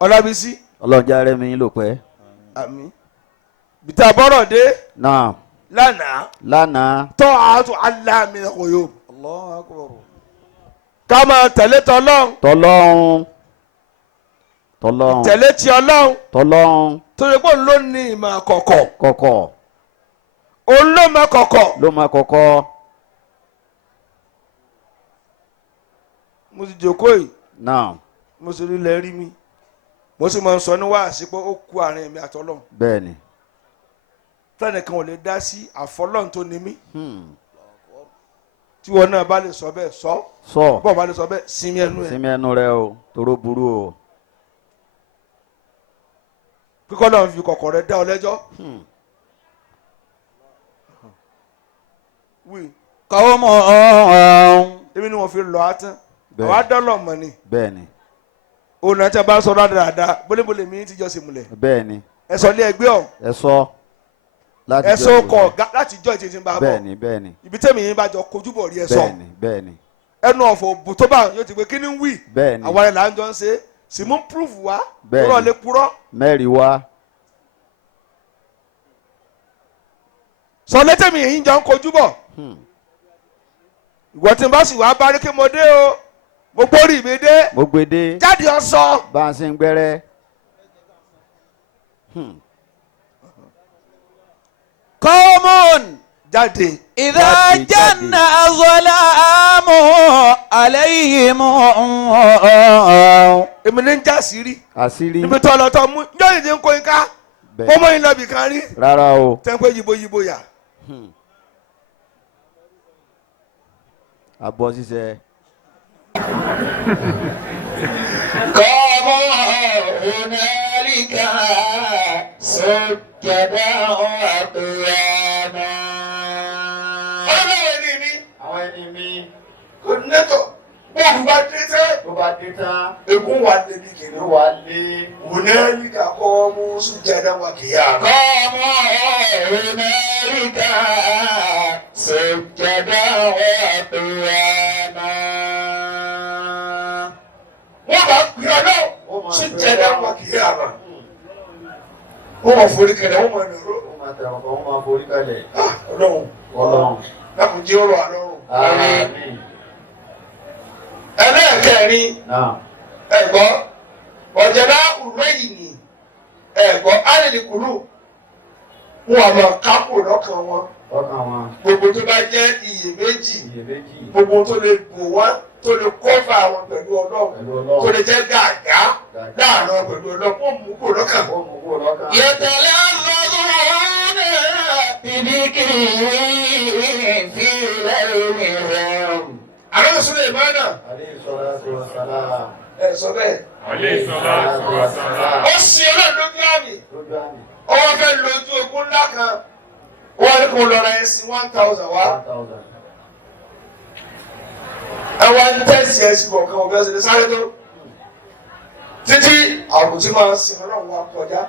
Ọlábísí ọlọ́run jẹ́ arẹ́mi yín lò pẹ́. àmín bìtà bọ́rọ̀ dé náà lánàá lánàá tọ́ àátú aláàmì ọ̀yọ́ Allahu akbar. ká máa tẹ̀lé tọlọ́run tọlọ́run tẹ̀lé ti ọlọ́run tó yẹ pé òun ló ní ìmọ̀ kọ̀kọ̀ kọ̀kọ̀ òun ló mọ̀ kọ̀kọ̀. ló máa kọ̀kọ̀. mo ti jókòó yìí náà mo sì rí ilẹ̀ rí mi mo sì máa ń sọ ní wáàsí pé ó kú àárín èmi àtọlọ́run bẹ́ẹ̀ ni. tẹ́nìkan ò lè dá sí àfọlọ́run tó ní mí tí wọn náà bá lè sọ bẹ́ẹ̀ sọ bọ́ọ̀ bá lè sọ bẹ́ẹ̀ sinmi ẹnu ẹ̀ sinmi ẹnu rẹ o toró burú o. kíkọ́ náà fi kọ̀kọ̀ rẹ dá ọ lẹ́jọ́. wí قوم èmi ni wọ́n fi lọ àtán Bẹ́ẹ̀. àwọn adọ́lọ̀ mọ̀ ni bẹ́ẹ̀ ni òun náà tí a bá sọ dáadáa bólébólé mi ti jọ sí mulẹ̀ bẹ́ẹ̀ ni ẹ sọ ilé ẹgbẹ́ ọ̀ ẹ sọ láti ẹ jọ sọ ìròyìn. ọkọ̀ ọ̀gá láti jọ ìtìtì bá bọ̀ bẹ́ẹ̀ ni bẹ́ẹ̀ ni ibi tẹ́mi yín bá jọ kojú bọ̀ rí ẹ sọ bẹ́ẹ̀ ni bẹ́ẹ̀ ni ẹnu ọ̀fọ̀ òbù tó bá yóò ti pé kí ni ń wí bẹ́ẹ̀ ni àwọn ẹ̀ là ń jọ ń ṣe sì mú púrúfù wá Bẹ́ẹ̀ kúrọ̀ ni. lè purọ́ mẹ́rin wá sọ létẹ́mi yín jọ ń kojú bọ̀ ìwọ tí n bá sì wá bá rí kí mo dé o mo gbórí mi dé mo gbé dé jáde ọsọ bá a ṣe ń gbẹ́rẹ́. قوم jáde إذا جد- جن الظلام عليهم èmi ní ń já sí rí àṣírí níbi tó lọ tó mú yóò yìí ń kó yín ká Bẹ́ẹ̀. mo mọ yín lọ bìkan rí rárá o. tẹ́ ń pé yibo yà abọ́ ṣiṣẹ́. قاموا هنالك سجدا وقياما. ọlọ́wọ́ ẹni mi àwọn ẹni mi kò nẹ́tọ̀ bọ́ọ̀lù bá dé tẹ́ tó bá dé tán egun wà débi kìíní ló wà lé. hunalika qamu sujadan wa qiyama. قاموا هنالك سجدا وقياما. wọ́n bá pè ọ́ náà sujadan wa qiyama. wọ́n máa forí kẹlẹ̀ wọ́n máa nàró. wọ́n máa tẹ̀ ọ̀pọ̀ wọ́n máa forí kalẹ̀. ọlọ́run ọlọ́run. lákùn jẹ́ ọ̀rọ̀ àlọ́run. àmín. ẹlẹ́ẹ̀kẹrin náà ẹ̀gbọ́ ọ̀jẹ̀dá ùrẹ́yìn ni ẹ̀gbọ́ alẹ́lẹ́kùrú wọn àmọ́ kápò lọ́kàn wọn ọkàn wọn gbogbo tó bá jẹ́ iyèméjì iyèméjì gbogbo tó lè bò wọ́n tó lè kọ́fà wọn pẹ̀lú ọlọ́run pẹ̀lú tó ọlọ́run. lè jẹ́ gàgá láàrin wọn pẹ̀lú ọlọ́run wọ́n mú kó lọ́kàn. wọ́n mú kó lọ́kàn. يتلفظون بذكره في ليلهم. àlọ́ Sùlẹ̀mánà alayhi salatu wa salam. ẹ̀ sọ bẹ́ẹ̀ Alayhi salatu wa salam. ó sì ọlọ́run lójú àmì lójú àmì. ọwọ́ fẹ́ lójú ogun ńlá kan wọ́n ní kò lọ́ra ẹ̀sìn 1000 wá. 1000. ẹwà ní tẹ́sí ẹ̀sìn kọ̀ọ̀kan ọ̀bẹ ẹ̀sìn ní sáré tó títí àbùtí máa ń sin ọlọ́run wa kọjá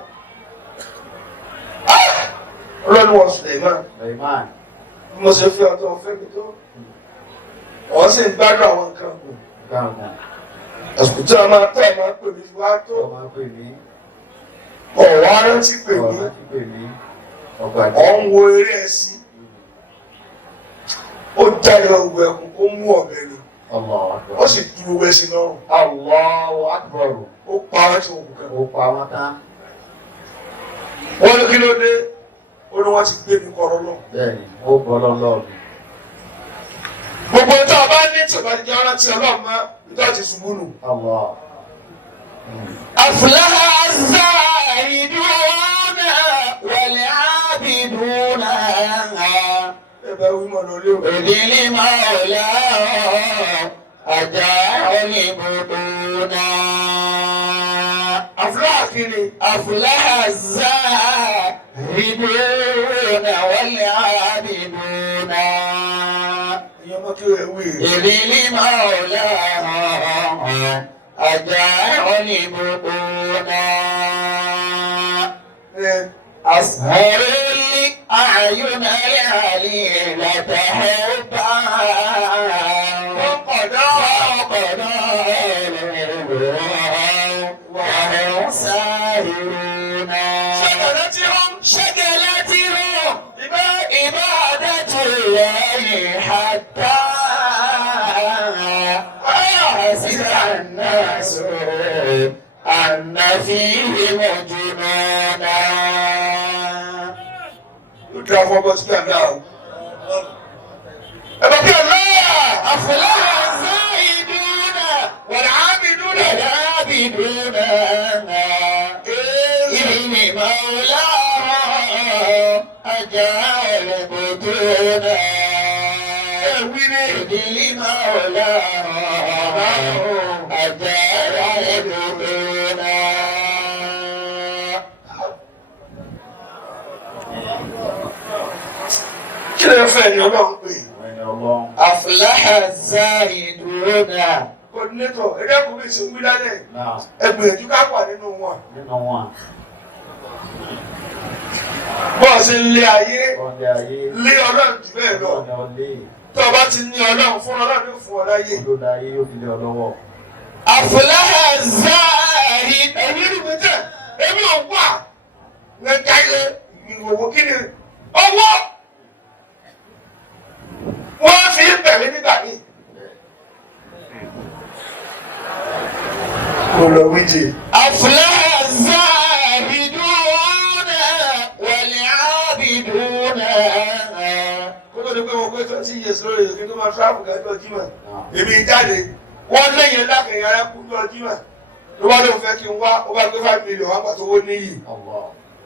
ọlọ́run wọ Suleiman Sulaiman. bí mo ṣe fi ọtọ́ fẹ́ mi tó wọ́n sì ń gbádùn àwọn nǹkan kù gàmù. àsìkò tí a máa tẹ́ ẹ̀ máa pè mí fi wá tó ọmọ pè mí. ọ̀wọ́ arántí pè mí ọ̀rọ̀ ti pè mí. ọgbà ọ̀ ń wo eré ẹ̀sìn ó jáde ọgbà ẹ̀kún ó mú ọ̀bẹ ni Allahu akbar. ó sì du owó ẹ̀sìn lọ́rùn Allahu akbar. ó pa wọn tí wọn kù kan. ó pa wọn tán. wọ́n ní kí ló dé ó ní wọ́n ti gbé mi kọ̀rọ̀ lọ. bẹ́ẹ̀ni ó gbọ́ lọ́lọ́run. gbogbo tó o bá ní tí o bá ti jẹ́ ọ́nà tí ọlọ́run mọ́ ìjọ ti ṣubú nù. Allah. أفلح الزاهدون والعابدون ẹ bá wí mọ̀ lórí o. إذ لمولاه أجاع البطون. àfúlà kiri أفلح الزاهدون والعابدون èèyàn mọ́ kí ẹ wí. إذ لمولاه أجاع البطون. أسهر الأعين العليلة حبا tí a fọ́ bọ́ sí gbàgbà o. ẹ bá kí ọ̀la أفلح الزاهدون والعابدون والعابدون إذ لمولاهم أجعل البطون إذ لمولاهم أجعل البطون kí lè fẹ́ ẹ̀yọ́ náà ń pè. أفلح الزاهدون coordinator ẹ̀dá kò bí ìṣòwò lálẹ́ ẹgbẹ̀rún ká wà nínú wọn. bọ́ọ̀sì ń lé ayé lé ọlọ́run jù bẹ́ẹ̀ lọ tó o bá ti ní ọlọ́run fún ọlọ́run yóò fún ọ láyé. أفلح الزاهدون ẹ̀mí rí mi tẹ̀ ẹ̀mí ò wà lẹ́jà ilé ìwòwò kí ni owó wọ́n fi ń bẹ̀rẹ̀ nígbà yìí. kò lọ wíjì. أفلح الزاهدون والعابدون kó tó di pé mo pé 20 years lórí ìròyìn tó máa travel gàdúrà jímọ̀ èmi jáde wọ́n lẹ́yìn lákẹ̀yìn ara kú lọ jímọ̀ ló bá lóun fẹ́ kí n wá ó bá gbé 5 million wá pàtó owó níyì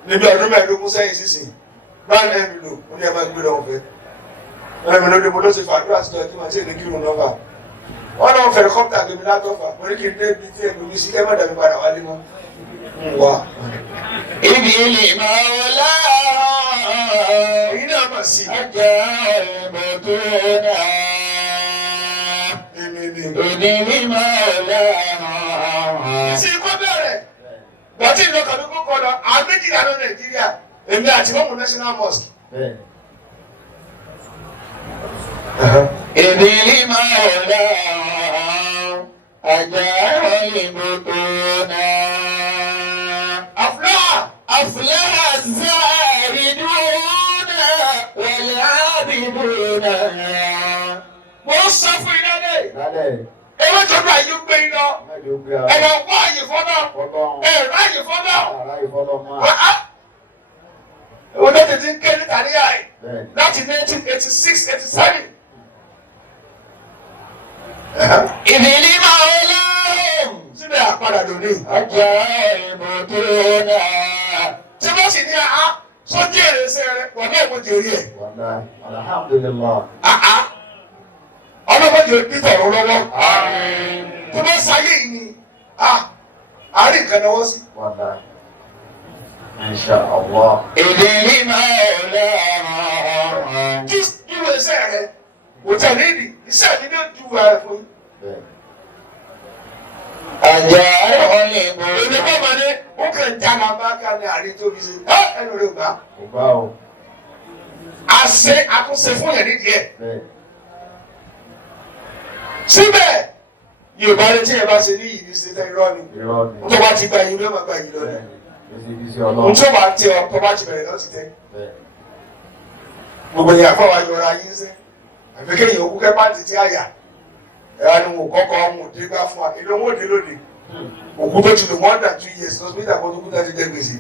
níbi ọdún mẹ́ẹ̀ẹ́dógún sẹ́yìn sísìn báyìí náà mi lò ó ní ẹ máa gbé lọ́wọ́ fẹ́ ẹ̀rọ mi lóde mo ló ṣe fàdúrà sí ọjọ́ jímọ̀ tí èdè kírun nọ́mbà wọ́n náà fẹ̀rẹ̀ kọ́pútà gbèmí látọ̀fà mo ní kí n dé ibi tí èmi sí kẹ́ mọ̀dà mi padà wálé mọ́ wá. إذ لمولاهم èyí náà mà sí. أجعل البطون èmi إذ لمولاهم sí kó bẹ̀rẹ̀ gbàtí ìlú kan ló kọ́ lọ àwọn méjìlá lọ Nàìjíríà èmi àti mọ́mú National Mosque. إذ لمولاهم أجعل البطون أفلح الزاهدون والعابدون mo ń sọ fún iná dé ewé tó bá yí gbé iná ẹ̀rọ wá àyè fọ́nà ẹ̀rọ àyè fọ́nà ewé tó tètè ń ké ní tàríyà ẹ̀ láti 1986-87. إذ لمولاهم síbẹ̀ àpadà lónìí. أجعل البطون tí wọ́n sì ní àá sójú èrè ṣe rẹ̀ wọ́n náà mo jẹ́ orí ẹ̀. Alhamdulillah. ọlọ́mọdé ò bí tọ̀rọ̀ lọ́wọ́. tó bá sáyé yìí ni àárín nǹkan náà wọ́n sí. Insha Allah. إذ لمولاهم kí ìwé iṣẹ́ rẹ̀ kò tẹ̀lé ìdí iṣẹ́ mi ní ojú rẹ̀ fún yín. أجعل èmi البطون kọ́ máa ní ó kàn já náà bá ká ní àárín tóbi sí ẹnu rẹ̀ gbà. àṣẹ àtúnṣe fún yẹn nídìí ẹ̀. síbẹ̀ Yorùbá ní tí ẹ bá ṣe ní yìí ní ṣe tẹ́ irọ́ ni tó bá ti gba yìí ló máa gba yìí lọ ni. tó bá tẹ ọ tó bá ti bẹ̀rẹ̀ náà ti tẹ́. gbogbo yẹn àfọwọ́ ayọ̀ra yín sẹ́ àfi kéèyàn òkú kẹ́ pàǹtí tí àyà ẹ̀rọ ni wò kọ́kọ́ ọmọ òde gbá fún wa èlò owó òde lóde òkú tó ti lò more than 2 years lọ́sibítà kó tó kú tá ti jẹ́ gbèsè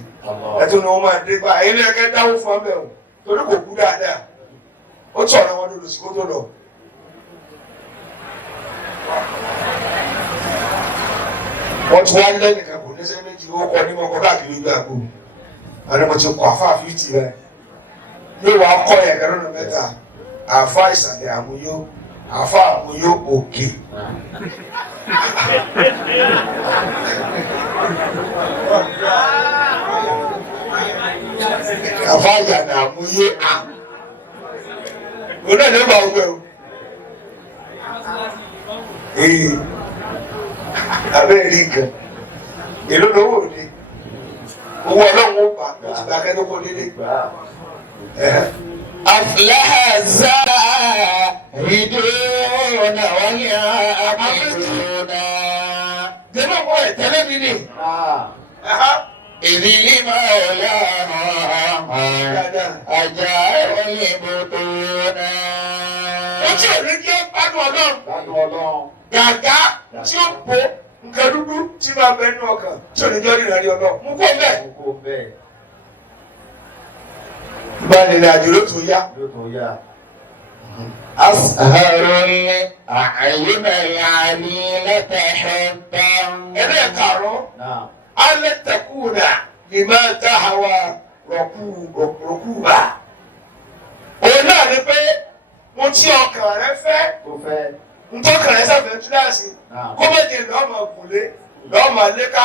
ẹ̀tún ni wọ́n máa dé gbá ẹ̀yin lẹ́kẹ́ dáwó fún ọbẹ̀ o torí kò kú dáadáa ó tọ̀ ọ̀nà wọn lòlù sí kó tó lọ. wọ́n ti wá lẹ́nìkan kò ní sẹ́ méjì ó kọ ní mọ́kọ́ káàkiri ìlú àgbo àná mo ti kọ àfáà 50 rẹ̀ yóò wá kọ́ ẹ̀kẹ́rọ́ nù mẹ́ta àfáà ìsàlẹ̀ àmúyó àfa àmúyó òkè. àfa àyànà àmúyé à. òun náà ní bá ọgbẹ́ o. abẹ́rẹ́ rí nǹkan èló lówó òde owó ọlọ́run ó bà ó ti gbà kẹ́tọ́ kó délé. أفلح الزاهدون والعابدون jẹ́nà wọ́n ẹ̀ tẹ́lẹ̀ mi ni. إذ لمولاهم أجعل البطون ojú òní jẹ́ gbádùn ọlọ́run. gàgá tí ó po nǹkan dúdú tí máa bẹ nínú ọkàn tí ò ní jọ́ nínú ẹ̀rí ọlọ́run mú kó bẹ́ẹ̀. báyìí ní àjò ló tó yá. Yóò tó yá. أسهر الأعين العليلة حبا ẹlẹ́ẹ̀karùn-ún Náà. alẹ́ tẹ̀kùnà ìmọ̀ táwa rọ̀kùbà. òun náà ni pé mo tí ọkàn rẹ fẹ́ Tó fẹ́. ntọ́kàn rẹ sáfẹ́ kíláàsì Náà. kó méje lọ́mọ gùnlé lọ́mọ léka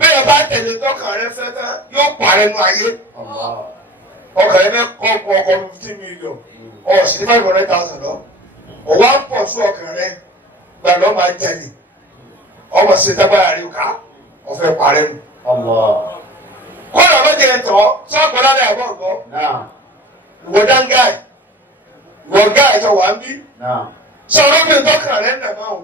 bẹ́ẹ̀ bá tẹ̀lé tọ́kàn rẹ fẹ́ tán yóò parẹ́ nu ayé. Allah. ọkàn rẹ fẹ́ kọ́ ọkọ̀ 50 million ọ̀sìn ní 500,000 lọ. ọ̀wá ń pọ̀ sí ọkàn rẹ gbà lọ́ máa ń tẹ̀lé ọmọ sí tábàyà rí ká ọ̀fẹ́ parẹ́ nu. Allah. kọ́nà méje tọ́ sọ́ọ̀kọ́ lálẹ́ àbọ̀ ọ̀gbọ́ Náà. ìwọ dáńgáì ìwọ gáì tó wà ń bí Náà. sọ̀rọ̀ bí tọ́kàn rẹ nà máa wò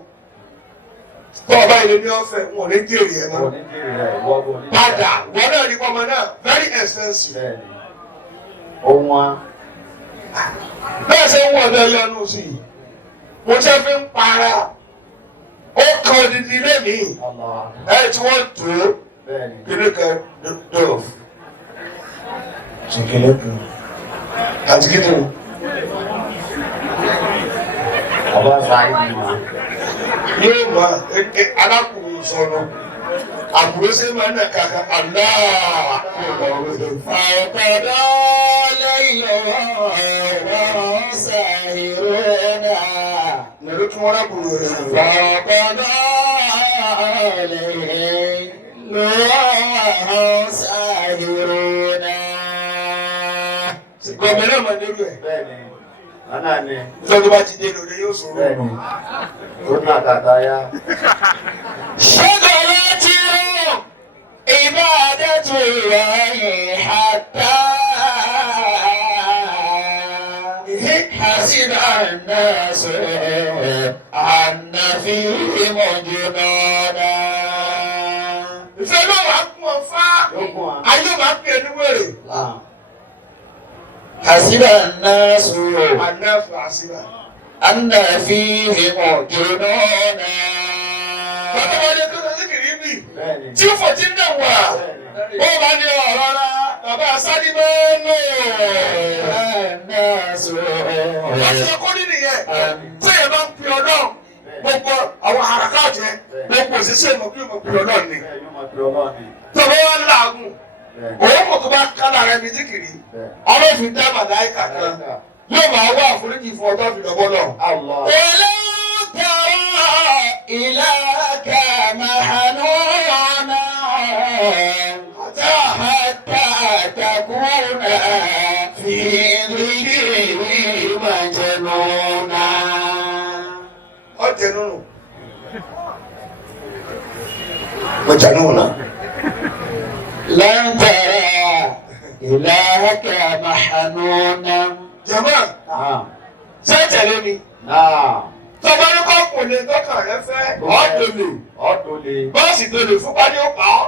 tọ́ ọba ilé ní ọ̀fẹ́ wọn ò ní jèrè ẹ̀ mọ́. Wọ́n ní kiri rẹ̀ wọ́n bọ̀ ní. padà wọn náà ní pọ́nmọ náà very expensive. Bẹ́ẹ̀ni. Ohun wa. bẹ́ẹ̀ ṣe ń wọ̀ ní ọyọ́nù sí i mo ṣe fi ń para ó kan odidi ilé mi Allah. ẹ̀ tí wọ́n tó Bẹ́ẹ̀ni. kiri kan dọ̀f. ṣèkìlẹ̀ kan àti kíni Ọba Sáyid ma. yóò mọ alákùnrin sọ̀rọ̀ àbúrò ṣe máa ń nà kàkà aláà. فقد ليل وسائرون Nàló kí wọ́n lákùnrin rẹ̀ nù. فقد ليل وسائرون Gbọ̀ngàn náà máa nílò ẹ̀. Bẹ́ẹ̀ni. Ana ni. Ìjọba bá ti dé lóde yóò sọ̀rọ̀. Bẹ́ẹ̀ni. Ó ná kàtà yá. شغلتهم عبادة الله حتى حسب الناس أن فيهم جنونا Ìfẹ́ náà wàá kún ọ fá. Yóò kún wa. Ayé máa pè é ní wèrè. Náà. حسب الناس Ànáfẹ́ àṣìbà. أن فيهم جنونا Bàbá wọlé tó lọ sí kìrìbì. Bẹ́ẹ̀ni. Tí ó fọ̀ tí ń dẹ̀ wà. Ó bá ní ọ̀rọ̀ rárá. Bàbá Sádì máa ń lò. الناس Àti ọkọ nínú yẹn. Tí èèyàn bá ń pè ọlọ́run, gbogbo àwọn àràká jẹ, gbogbo òṣìṣẹ́ ìmọ̀ bí ìmọ̀ pè ọlọ́run ni. Bẹ́ẹ̀ni ó máa fi ọlọ́run ni. Tọ́lọ́ wá ń làágùn. Bẹ́ẹ̀ni. Òun kò tó bá kálá rẹ̀ mi díkìrì. Bẹ́ẹ̀ni. Ọlọ́run dá màláìkà kan. Yóò máa wá àforíjì fún ọjọ́ ìdọ̀bọ́ náà. Allah. ولو ترى إلهك محنونا حتى تكون في ذكره مجنونا Ọ̀jẹ̀ nínú. Ọjà nínú náà. لن ترى إلهك محنونا Jẹ̀mọ́, Náà. ṣé tẹ̀lé mi? Náà. Tọ́ba ní kọ́kùnrin tọ́kàn rẹ fẹ́, ọ̀dọ́lè. Ọ̀dọ́lé. Bọ́ọ̀sì tó lè fún pálí ó pa ọ́.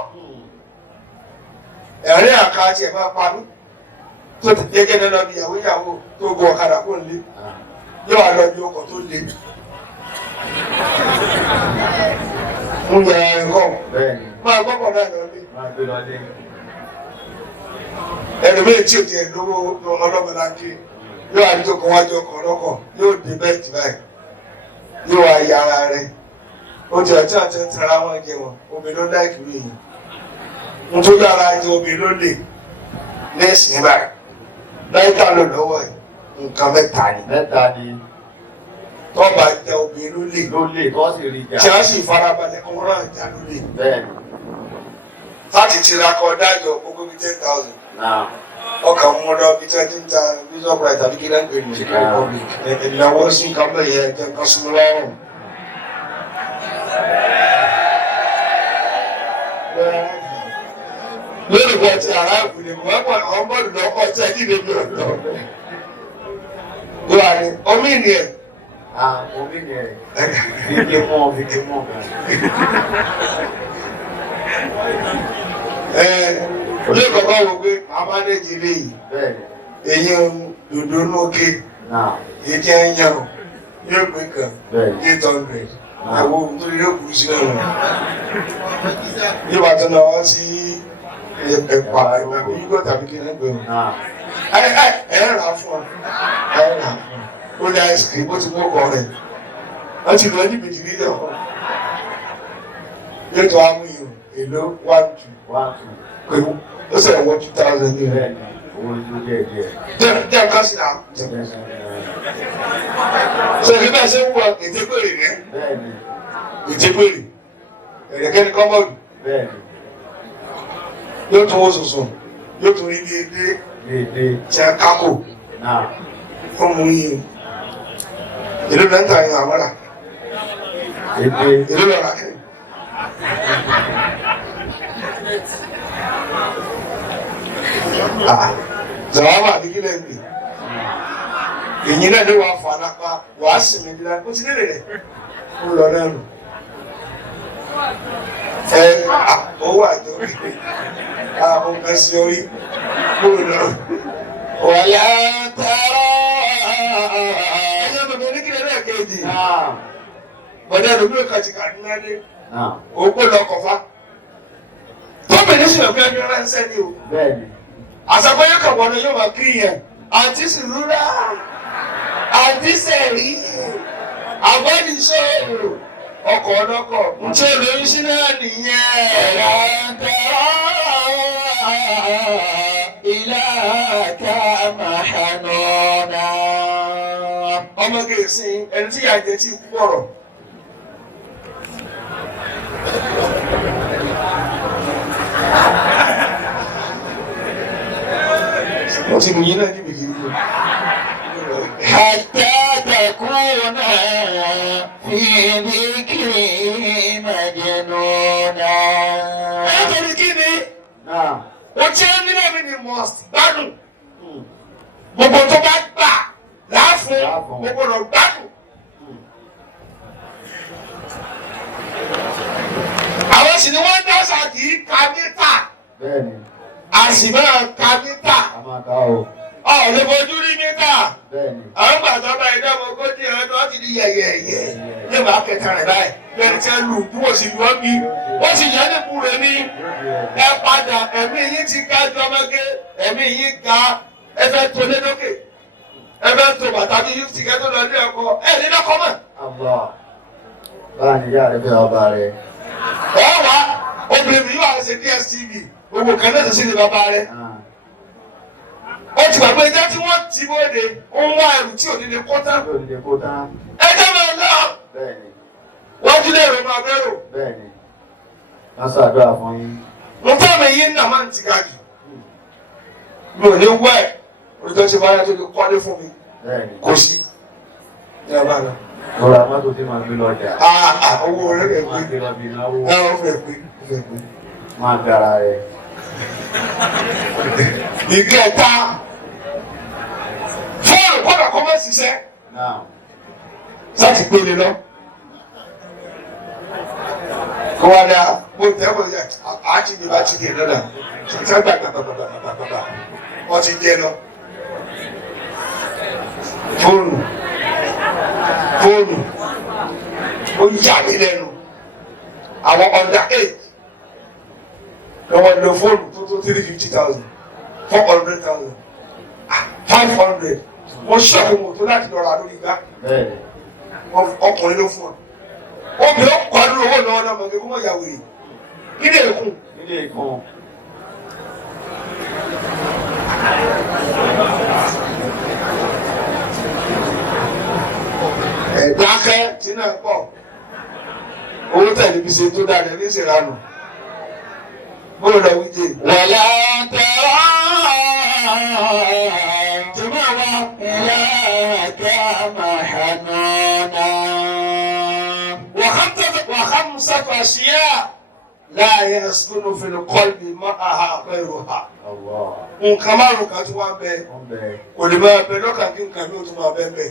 Ẹ̀rín àká tiẹ̀ máa pa mí. Tó ti jẹ́jẹ́ lọ́dọ̀ bí ìyàwó tó gun ọ̀kadà kó lé. Yóò wá lọ bí ọkọ̀ tó lé. Ń yẹ ẹ̀kọ́. Bẹ́ẹ̀ni. Máa gbọ́kọ̀ náà lọ lé. Máa gbé lọ lé. Ẹlòmíì tí ò tiẹ̀ lówó ọlọ́mọdé kí yóò wá ní tó kàn wájú ọkọ̀ ọlọ́kọ̀ yóò dé bẹ́ẹ̀tì báyìí. Yóò wá ya ara rẹ̀. Ó ti ọtí àti ń tara wọn jẹ wọn. Obìnrin ló láìkì rí yìí. Mo tó yára jẹ obìnrin ló lè ní ìsìn báyìí. Láìka lò lọ́wọ́ ẹ̀. Nǹkan mẹ́ta ni. Mẹ́ta ni. Tọ́ba jẹ obìnrin ló lè. Ló lè kọ́ sí rí jà. Tí a sì farabalẹ̀ kọ́ wọn náà jà ló lè. Bẹ́ẹ̀ni. Láti tiraka ọ̀dájọ́ gbogbo bíi 10,000. Náà. Ọkàn mú lọ bí tí wọ́n ti ń ta bishop right tàbí kí lẹ́gbẹ̀ẹ́ ní Chicken Republic. Ìnáwó sí nǹkan bẹ́ẹ̀ yẹ jẹ́ nǹkan súnmọ́ lọ́rùn. Lórí bọ́ ti ara ìpìlẹ̀ mọ́ ẹ̀pọ̀ àwọn bọ́ọ̀lù lọ́kọ̀ tí ẹjí lè bí ọ̀dọ́. Yóò wá ní omi ìní ẹ̀. Omi ni ẹ̀. Fíkí mọ́, fíkí mọ́ gan. Olé kọ̀ọ̀kan wo pé a máa ń lèjì léyìí. Bẹ́ẹ̀ni. Èyí dòdò nókè. Náà. Èyí tí ń yàn yóò pín kan Bẹ́ẹ̀ni. 800. Ẹ̀wọ̀ nítorí yóò kú sí lẹ́nu. Yóò bá tó náà wá sí ẹ̀pà ìgbàgbé yíkọ̀ tàbí kí lẹ́gbẹ̀ẹ́. Náà. ẹ rà fún ọ ẹ rà ó ní ice cream ó ti mú ọkọ rẹ wọ́n ti lọ níbi ìdílé náà yóò tó amú yìí èlò 1 2 pé ó sì wọ́n 2000 ní rẹ̀ jẹ́ ká sí náà ṣe ìgbà ṣe ń wọ ètèpèrè rẹ̀ ètèpèrè ẹ̀rẹ̀kẹ́ni kọ́mọ̀dù yóò tún wọ́n sọ̀sọ̀ yóò tún rí ní èdè tí a kákò fún mú yìí ìlú lẹ́ntà yìí àmọ́ra ìlú lọ́ra kẹ́ zàwáwà ní kílẹ̀ ń gbé èyí náà ní wàá fà lápá wàá sì mí bí láti ó ti nílẹ̀ rẹ̀ ó lọ lẹ́rù owó àjọ rí àwọn kan sí orí ó lọ wàlá tààrà ẹ̀yẹ́ bàbá ní kílẹ̀ náà kejì bọ̀dá ẹ̀rọ̀mí ò kàtì kà ní lálé òpó lọ kọfá tó bẹ̀rẹ̀ sí ọ̀gbẹ́ ẹni ránṣẹ́ ni o àṣàkóyè kan wọlé yóò máa kí yẹn àti sùúrà àti sẹ̀rí àbọ̀dìṣẹ́ ọkọ̀ ọlọ́kọ̀ ntí olóyún sí náà nìyẹn. ilá ká màhánọ́nà. ọmọ kèsì ẹni tí yà jẹ tí kú ọ̀rọ̀. wọ́n ti mú yín náà níbi kìí yìí. حتى تكون في ذكري مجنونا. nítorí kí ni o tí ó nílò mi ni must gbádùn gbogbo tó bá gbà láàfún gbogbo rẹ̀ gbádùn. àwọn sì ni wọ́n ń dáṣà kì í ka mítà a sì máa ka mítà ọ̀ lè fojú rí mítà àwọn gbàgbọ́ bá ẹ̀dá ọmọ ogójì ẹ̀rọ tó ti di yẹ̀yẹ̀yẹ̀ lè máa kẹta rẹ̀ báyìí bẹ́ẹ̀ tí wọ́n lù bí wọ́n sì yọ bí wọ́n sì yẹn nípò rẹ̀ ní ẹ padà ẹ̀mí yín ti ká jọmọ́gé ẹ̀mí yín ga ẹ fẹ́ tó lé lókè ẹ fẹ́ tó bàtà bí yín ti kẹ́ tó lọ ní ẹ̀kọ́ ẹ̀ ní lọ́kọ́ mọ̀. báà ní ìyá rẹ fẹ́ ọba rẹ. ẹ wá obìnrin yóò wá ṣe DSTV gbogbo kan náà ṣe ní bàbá rẹ. ó ti gbàgbé ẹjẹ́ tí wọ́n ti bóde ó ń wá ẹrù tí ò ní lè kó tán. ẹjẹ́ máa lọ. wọ́n tún lè rò máa bẹ́rù. wọ́n ṣàdúrà fún yín. mo fẹ́ mi yín náà máa ń ti ga jù. mi ò ní wẹ́ ẹ̀ olùtọ́ ṣe báyà tó lè kọ́lé fún mi. kò sí. ní ọba náà. mo ra mọ́tò tí màá gbé lọ́jà. owó rẹ̀ rẹ̀ máa gbé lọ bí náwó. ó fẹ́ pé. máa gbára rẹ̀. ìkẹta fóònù kọ́dà kọ́ mọ́ ṣiṣẹ́ sáti gbélé lọ. kó wá dá mo tẹ́ bọ̀ yẹ àti ní bá ti dé lọ́dà ṣe gbàgbàgbàgbàgbàgbà wọ́n ti jẹ lọ. fóònù ó yà mí lẹ́nu àwọn underage lọ́wọ́ lo fóònù tó tó 350,000 400,000 500 wọ́n ṣàkóso mọ́tò láti lọ́ra lórí gbá ọkùnrin ló fún ọ obìnrin ó kọ́ ọdún owó lọ́wọ́ náà mọ̀gẹ́ kó mọ̀ yàwó rẹ̀ nílé ìkún. ẹ̀dákẹ́ tí náà pọ̀ owó tẹ̀lé bí ṣe tó dára ní ìṣèlánù bóòlù lọ wíjẹ. wàlá tẹ̀rọ jùmọ̀ wa ilá ká màhánọ́nà. وخمسة أشياء لا يسكن في القلب معها غيرها. nǹkan márùn-ún kan tí wọ́n bẹ kò lè máa bẹ lọ́kàn kí nǹkan mi ò tún máa bẹ bẹ.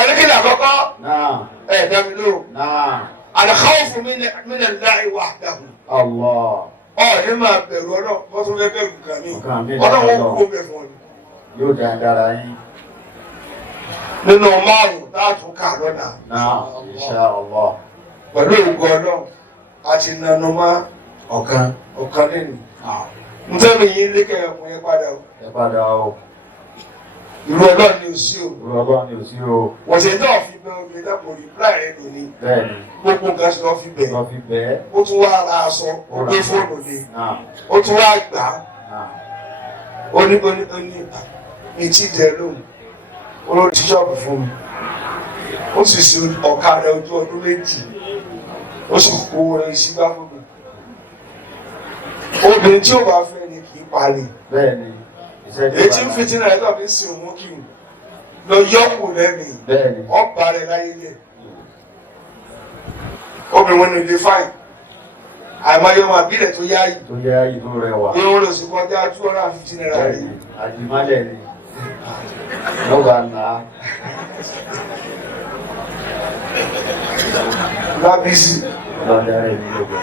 ẹni kí ni àkọ́kọ́ ẹ̀ dá mi lóhùn. al-khawfu min Allahi wahdahu. ní máa bẹ̀rù ọlọ́run wọ́n tún fẹ́ bẹ̀rù nǹkan mi ọlọ́run ó kó bẹ̀ fún ọ ni. yóò dáadáa yín. nínú márùn-ún láàtún ká lọ́nà. Insha Allah. pẹ̀lú ògùn ọlọ́run a ti nanú mọ́ ọ̀kan nínú. n tẹ́ mi yín lékè ẹ̀kún yẹn padà o. Ẹ padà o. Irú ọlọ́run ni ò sí o. Ọlọ́run ni ò sí o. Wọ́n ṣe náà fi bẹ́ẹ̀ obìnrin náà kò rí pílà rẹ̀ lónìí. Bẹ́ẹ̀ni. Gbogbo nǹkan ṣe lọ́ fi bẹ̀. Lọ fi bẹ́ẹ̀. Ó tún wá ra aṣọ, ó gbé fóònù lé. Ó tún wá gbà á. Ó ní mi tí jẹ lóhùn. Ó lọ sí ṣọ́ọ̀bù fún mi. Ó sì ṣe ọ̀ka rẹ̀ ojú ọdún méjì. Ó sì kó rẹ̀ sígbà fún mi. Obìnrin tí ò bá fẹ́ ni kì í parí. Bẹ́ẹ̀ni. Èyí tí ń fi tí náírà tàbí sin òun kì í lọ yọkù lẹ́mìí. Bẹ́ẹ̀ni. Ọba rẹ̀ láyé yẹ. Obìnrin wọn ni ilé fáìn. Àìmọye ọmọ àbílẹ̀ tó yá yìí. Tó yá yìí tó rẹwà. Irun rẹ̀ sì kọjá 250 naira rẹ̀. Bẹ́ẹ̀ni. Àdìmálẹ̀ ni. Lọ́ba ńlá. Lábísí. Lọ́dà rẹ̀ ní lọ́gbà.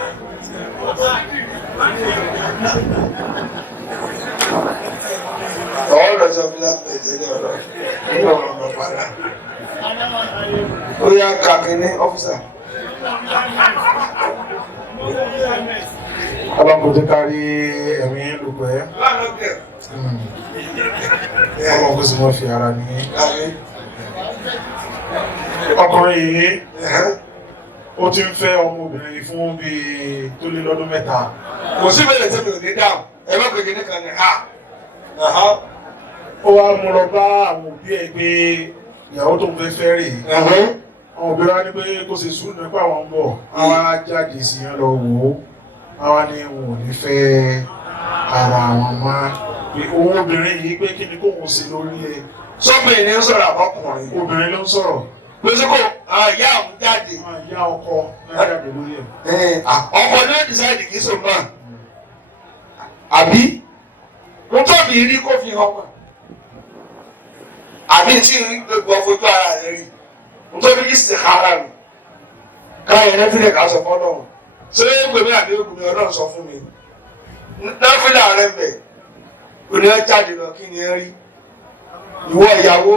All the stuff that is no padà. Ó yá kàkínní ọ́fíìsà. Ọlọ́run tó kárí ẹ̀mí lùpẹ́. Ọlọ́run kó sì mọ́ fi ara ní. Ọkùnrin yìí ó ti ń fẹ́ ọmọbìnrin fún bíi tó lé lọ́dún mẹ́ta. Kò sí bẹ̀rẹ̀ tí mi ò ní dáhùn. Ẹ má pèké ní kan ní ha. Ó wá mú lọ bá àwọn òbí ẹ̀ pé ìyàwó tó ń fẹ́ fẹ́ rè é. Àwọn òbí wa ní pé kó ṣe sùúrù nípa àwọn ń bọ̀. Àwọn á jáde sí yẹn lọ wò ó. Àwọn ní wọn ò ní fẹ́ ara àwọn máa. Owó obìnrin yìí pé kí ni kó wọn ṣe lórí ẹ. Sọ́bìnrin ni ń sọ̀rọ̀ àbọ̀kùnrin. Obìnrin ló ń sọ̀rọ̀. Pèsè kò ìyá àwọn jáde. Ìyá ọkọ náà jáde lórí ẹ. Ọkọ náà decide kì í sọ náà. Àbí? Mo tóbi rí kó fi hàn wá. Àbí tí gbogbo fojú ara rẹ̀ rí. Mo tóbi rí istikhara mi. Káyọ̀ nẹ́fílẹ̀ ká sọ fọ́nà wọn. Ṣé gbèmí àbí ògùnmi ọlọ́run sọ fún mi? Nẹ́fílẹ̀ rẹ̀ bẹ̀. Òní ẹ jáde lọ kí ni ẹ rí? Ìwọ ìyàwó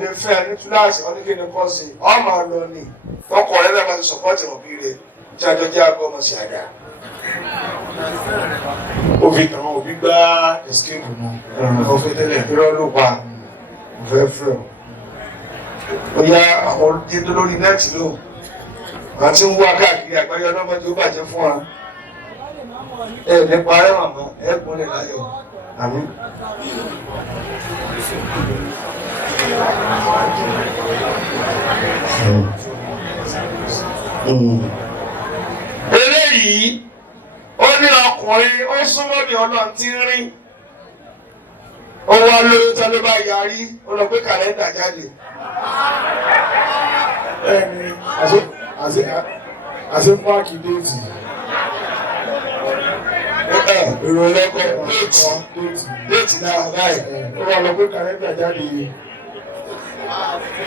lè fẹ́ ní túláàsì oníkíni kọ́ sí. Ọ máa lọ ní. Ọkọ̀ rẹ̀ lẹ́ẹ̀ máa ti sọ̀pọ̀tì òbí rẹ̀. Tí a jọ jẹ́ àgọ́ ọmọ sí àdá. Ó fi kàn án òbí gbá escape nù. Ó fẹ́ tẹ́lẹ̀. Irọ́ ló pa. Mo fẹ́ fẹ́ o. Ó yá àwọn olùdíje lórí nẹ́ẹ̀tì lò. Wọ́n ti ń wá káàkiri àgbáyé ọlọ́mọdé ó bàjẹ́ fún wa. Ẹ nípa ẹ màmá ẹ gbọ́nlẹ̀ láyọ̀. Àmín. Eléyìí ó ní ọkùnrin ó súnmọ́ bí ọlọ́run ti ń rìn. Ó wá lóyún tán ló bá yarí ó lọ gbé kàlẹ́ndà jáde. Ẹni àṣẹ páàkì déètì. Ìròyìn ẹ̀kọ́ déètì náà báyìí. Ó wà lọ pé kàlẹ́ndà jáde.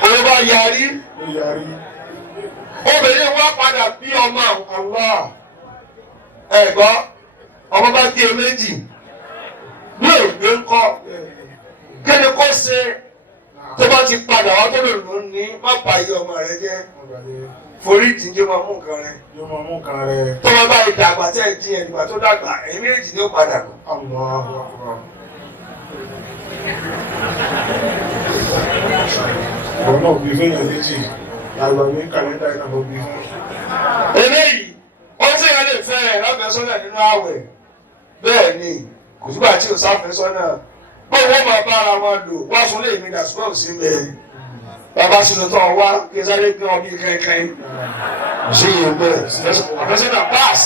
Ó bá yarí. Ó yarí. Obìnrin wá padà bí ọmọ Allah. ẹ̀gbọ́n ọmọ bá gé méjì ní ògbé ńkọ́ kí ni kó ṣe tó bá ti padà wá tó lè lò ní má bà yí ọmọ rẹ jẹ́ forí ìdíje máa mú nǹkan rẹ. Yóò máa mú nǹkan rẹ. tó wọn bá ìdàgbà tẹ́ ẹ̀ jí ẹ̀ nígbà tó dàgbà ẹ̀yìn méjì ni ó padà lọ. Allahu Akbar. Ọ̀rọ̀ náà bí fẹ́yàn méjì. Àgbàgbé kàlẹ́ndà ìlànà bí fún. Eléyìí ó sì yẹn lè fẹ́ ẹ̀ láfẹ́sọ́nà nínú àwẹ̀ bẹ́ẹ̀ ni kò sígbà tí ò sáfẹ́sọ́nà bó wọ́n máa bá ara wọn lò wá sún lè mi dàsúgbà sí mẹ́ bàbá sínú tó wá kí sáré gbé wọn bí kẹ́kẹ́ sí yìí bẹ́ẹ̀ àfẹ́sọ́nà pass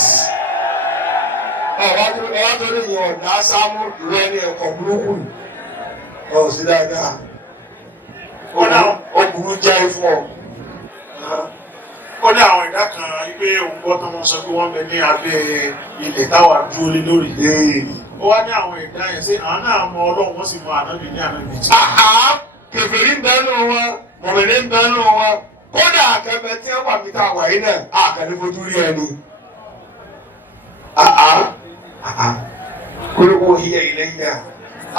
ọ̀wá tó lè yan ọ̀dà sámú ìwé ní ẹ̀kọ́ burúkú ọ̀ sí dáadáa ó burú jẹ́ fún ọ. Ó ní àwọn ìdá kan wípé òun gbọ́ tán wọ́n sọ pé wọ́n bẹ ní abẹ́ ilẹ̀ táwà dúró lé lórí. Ó wá ní àwọn ìdá yẹn sí àwọn náà mọ Ọlọ́run wọ́n sì mọ ànábì ní ànábì tí. Kèfèrí ń bẹ́nu wọn, mọ̀mìnì ń bẹ́nu wọn, kódà àkẹ́bẹ̀ tí wọ́n pàmì tá a wà yìí náà, àkàlẹ́ fojú rí ẹni. Kúlùkù hiya ilayya,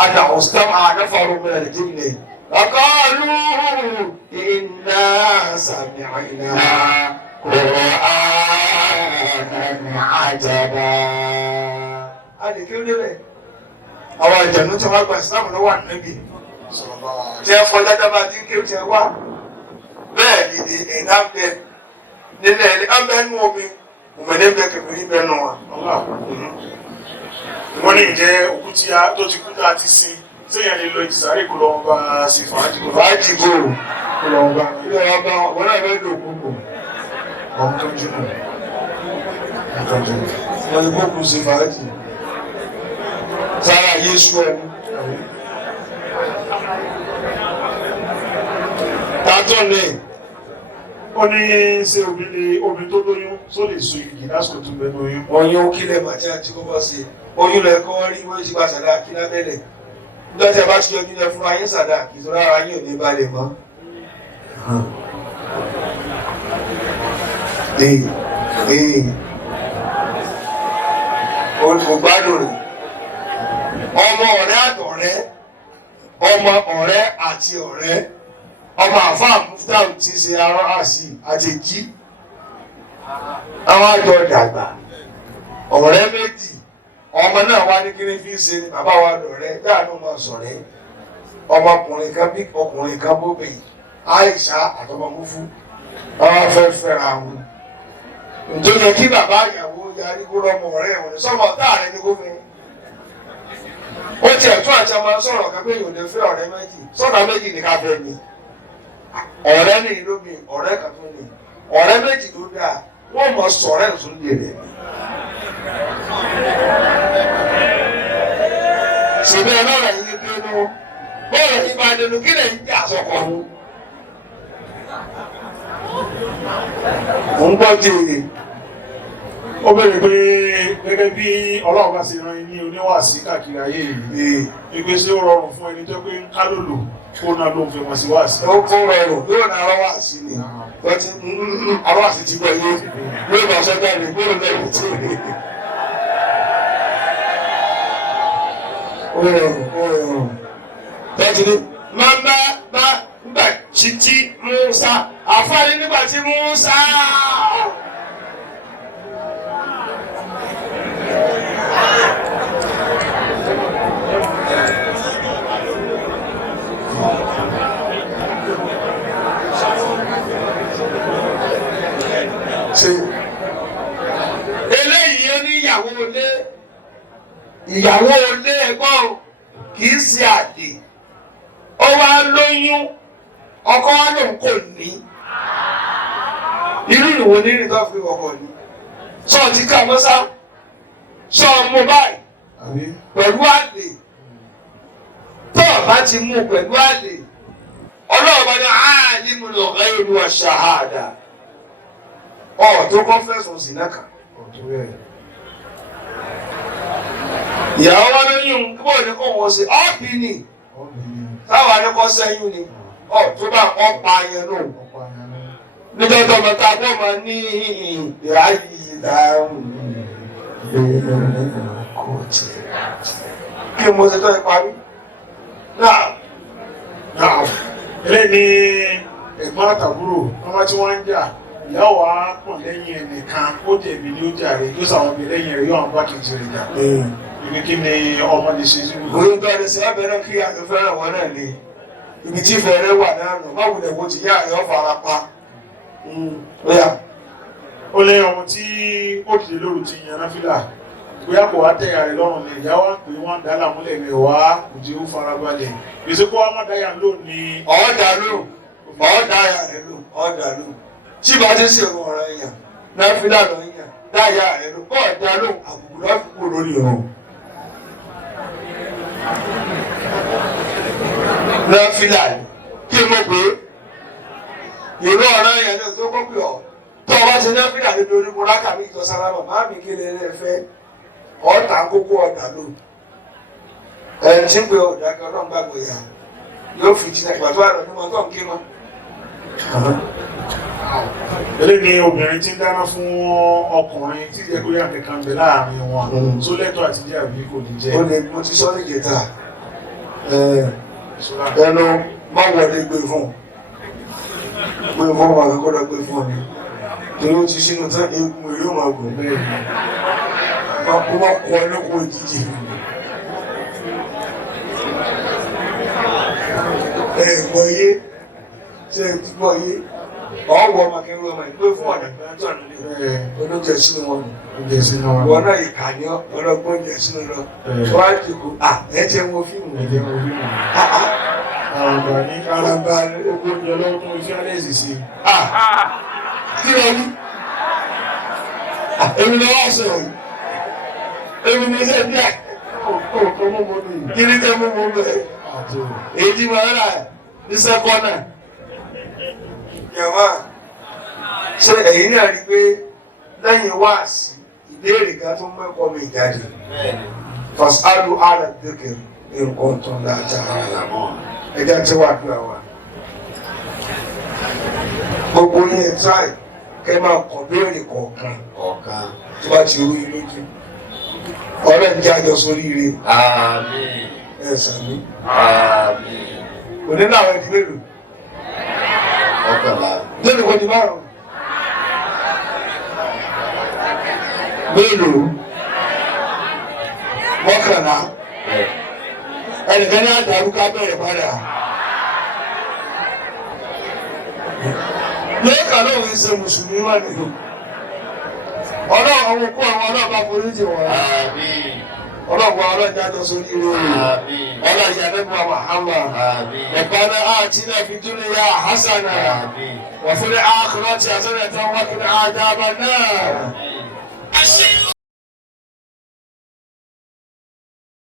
àdà ọ̀sítàm àdáfàrú mẹ́rin lè jìnnà. وقالوا إنا سمعنا قرآنا عجبا lè kí ó débẹ̀ àwọn àjẹ̀nú tí wọ́n gba ìsìlámù lọ́wọ́ ànábì tí ẹ fọjá dábàá tí kí ó ti wá bẹ́ẹ̀ ni ẹ̀dá ń bẹ nílẹ̀ ẹ̀dá ń bẹ nú omi òmìnir ń bẹ kẹfìrí bẹ nù wọn. wọ́n ní ìjẹ́ òkú tí a tó ti kú tá a ti sin sẹ́yìn lè lọ ìsàárè kó lọ́wọ́ bá sí fàájì kó lọ́wọ́ bá ilé ọba wọn náà bẹ dùn kúkú ọmọ tó ń jùlọ wọn ni kókù sí fàájì sára Yéṣu ẹni. tààtọ̀ ní ó ní ṣe obìnrin tó lóyún tó lè so igi lásìkò tó bẹnu oyún. oyún kílẹ̀ màtí àti kọ́kọ́ sí oyún lẹ kọ́ rí wọ́n ti gba sàdá kí lábẹ́lẹ̀ nígbà tí a bá ti yọjú lẹ fún ayé sàdá kì í sọ rárá yín ò ní balẹ̀ mọ́. kò gbádùn rẹ̀ ọmọ ọ̀rẹ́ àtọ̀rẹ́ ọmọ ọ̀rẹ́ àti ọ̀rẹ́ ọmọ àfáà muftahu ti ṣe arán àṣì àjèjì àwọn àjọ dàgbà ọ̀rẹ́ méjì ọmọ náà wá ní kíní fi ń ṣe ni bàbá wa dọ̀rẹ́ dáàánú máa sọ̀rẹ́ ọmọkùnrin kan bí ọkùnrin kan bóbè Àìṣà àtọmọmúfú àwọn afẹ́ fẹ́ra wọn nítorí yẹ kí bàbá ìyàwó yarí kó lọ́mọ ọ̀rẹ́ wọn sọ́mọ táàrẹ ní kó fẹ́ ó tiẹ̀ tún àti ọmọ sọ̀rọ̀ kan pé yòó lè fẹ́ ọ̀rẹ́ méjì sọ̀rọ̀ méjì ní ká fẹ́ ni ọ̀rẹ́ ní ìlú mi ọ̀rẹ́ kan tó ní ọ̀rẹ́ méjì tó dáa wọ́n mọ̀ sọ̀rẹ́ ìtún lè rẹ̀ ṣèbí ẹ̀ náà yìí dénú bọ́ọ̀lù yìí bá dénú kí lè ń jà sọ̀kọ̀ ọ̀hún. mo ń gbọ́ jèrè ó bẹ̀rẹ̀ pé gẹ́gẹ́ bí Ọlọ́run bá ṣe ran ní oníwàásí káàkiri ayé yìí wípé ṣé ó rọrùn fún ẹni tó pé ń ká lòlò kó náà ló ń fi wọn sí wàásí. ó kó rọrùn yóò náà rọwàásí ni bọ́tí àrọ́wàásí ti gbọ́ yé yóò bá sọ́jà rẹ̀ gbọ́dọ̀ bẹ̀rẹ̀ tí ó rọrùn tọ́jú ní máa nígbà tí Mùsá àfáàní nígbà tí Mùsá. eléyìí ó ní ìyàwó ilé ẹ̀gbọ́n kì í ṣe àdè ó wá lóyún ọkọ wa lòun kò ní irú ìwò ní ìrìn tó fi ọkọ ní sọ ti ká mọ́sá sọ mú báyìí pẹ̀lú àlè tó bá ti mú pẹ̀lú àlè ọlọ́ọ̀bá ní alimul ghaibi wa shahada tó kọ́ fẹ́sùn sí náà kà ìyàwó wa lóyún kí bóyá ní kò wọ́n ṣe ọ́ọ̀bì ni táwa ní kọ́ sẹ́yìn ni tó bá ọ̀pá yẹn nù níjọ́ tó ọmọ tá a bọ́ máa ní ìráyè ìdáhùn kò tẹ̀ kí mo ṣe tó ẹ parí náà. eléyìí ní ẹ̀gbọ́n àtàbúrò ọmọ tí wọ́n ń jà ìyá wa pọ̀ lẹ́yìn ẹnìkan ó jẹ̀bi ní ó jàre yóò sàwọn bí lẹ́yìn rẹ̀ yóò àwọn bá kìí ṣe rẹ̀ jà ibi kí ni ọmọ lè ṣe sí gbogbo. oyún tó ẹni sí abẹ́rẹ́ kí àtúnfẹ́rẹ́ wọn náà ni ibi tí fẹ́rẹ́ wà náà nù má wulẹ̀ wo ti yá àyọ́ fara pa. ó lé ọmọ tí ó dìde lóru ti yan náfìlà bóyá kò wá tẹ̀yà rẹ̀ lọ́rùn lè ìyá wa pé wọ́n dá làmúlẹ̀ mi wá kò jẹ́ ó fara balẹ̀ gbèsè kó wá má dáyà lónìí. ọ̀ọ́dà lò tí bá ti ṣe ìrun ọ̀rọ̀ èèyàn náfìlà lọ yàn dáyà rẹ̀ lò ọ̀ọ́dà lò àbùkù lọ́fíkù lórí ìrun. náfìlà kí mo pè é ìrun ọ̀rọ̀ èèyàn ní tó kọ́ pé ọ̀ tó ọba ti náfìlà níbi onígun rákàmí ìjọ sálámà má mi kí lè fẹ́ ọ̀ọ́ta kókó ọ̀dà lò ẹni tí ń pe ọ̀dà kan náà gbàgbọ́ ìyá yóò fi jìnnà ìgbà tó àrùn nímọ̀ tó ń kí wọn. eléyìí ni obìnrin tí ń dáná fún ọkùnrin tí jẹ́ kó yá nìkan bẹ̀ láàrin wọn tó lẹ́tọ̀ọ́ àti jẹ́ àbí kò ní jẹ́. ó lè mo ti sọ ní kẹta ẹnu má wọlé gbé fún ọmọ àkọ́kọ́ gbé fún mi torí ó ti sínú tán eégún yóò máa gùn bẹ́ẹ̀ wọ́n kọ́ lóko òjijì. Gbọ́ yé ṣe gbọ́ yé ọ̀wọ́ ọmọ kẹrù ọmọ ìgbé fún ọ̀nà ìgbàjọ́ olóúnjẹ sínú wọn wọn náà ìkànnì ọlọ́gbọ́n oúnjẹ sínú lọ wọ́n á jòkó ẹ jẹ́ wọn fíìmù àràbà ní àràbà ogún oúnjẹ lọ́wọ́ tó fi alẹ́sì sí kí ló ní èmi ni wọ́n sọ yìí èmi ni ṣe díẹ̀ kí ni tẹ́ mú mú bẹ́ẹ̀ èyí máa rà ní sẹ́kọ́nà yàmá ṣe ẹ̀yìn náà rí pé lẹ́yìn wáàsí ìbéèrè kan tó mẹ́kọ̀ọ́ mi jáde fasalu ala dhikr in kuntum la ta'lamun ẹjá tí wà dúrà wà gbogbo ní ẹ̀tráì kẹ́ máa kọ̀ béèrè kọ̀ọ̀kan tó bá ti rú ilé jù ọ̀rẹ́ ń jájọ sórí ire ẹ̀sàmí òní láwọn ẹ̀dí mélòó lónìí kò ní márùn mélòó mọ́kànlá ẹnìkan ní àdàrú ká bẹ̀rẹ̀ padà lẹ́ẹ̀kà lóòrùn ìṣe mùsùlùmí wà nínú ọlọ́run àwọn òkú àwọn ọlọ́ọ̀bá foríjì wọ́n ọlọ́gbọ́n ọlọ́jájọ́ sórí ìròyìn ọlọ́jà lẹ́gbọ́n àmà ẹ̀kọ́nà àti lẹ́fi dúnìyà hasana wà fún ní àkùrọ̀ tí a sọ́nà tán wọ́n kí ní àjábá náà.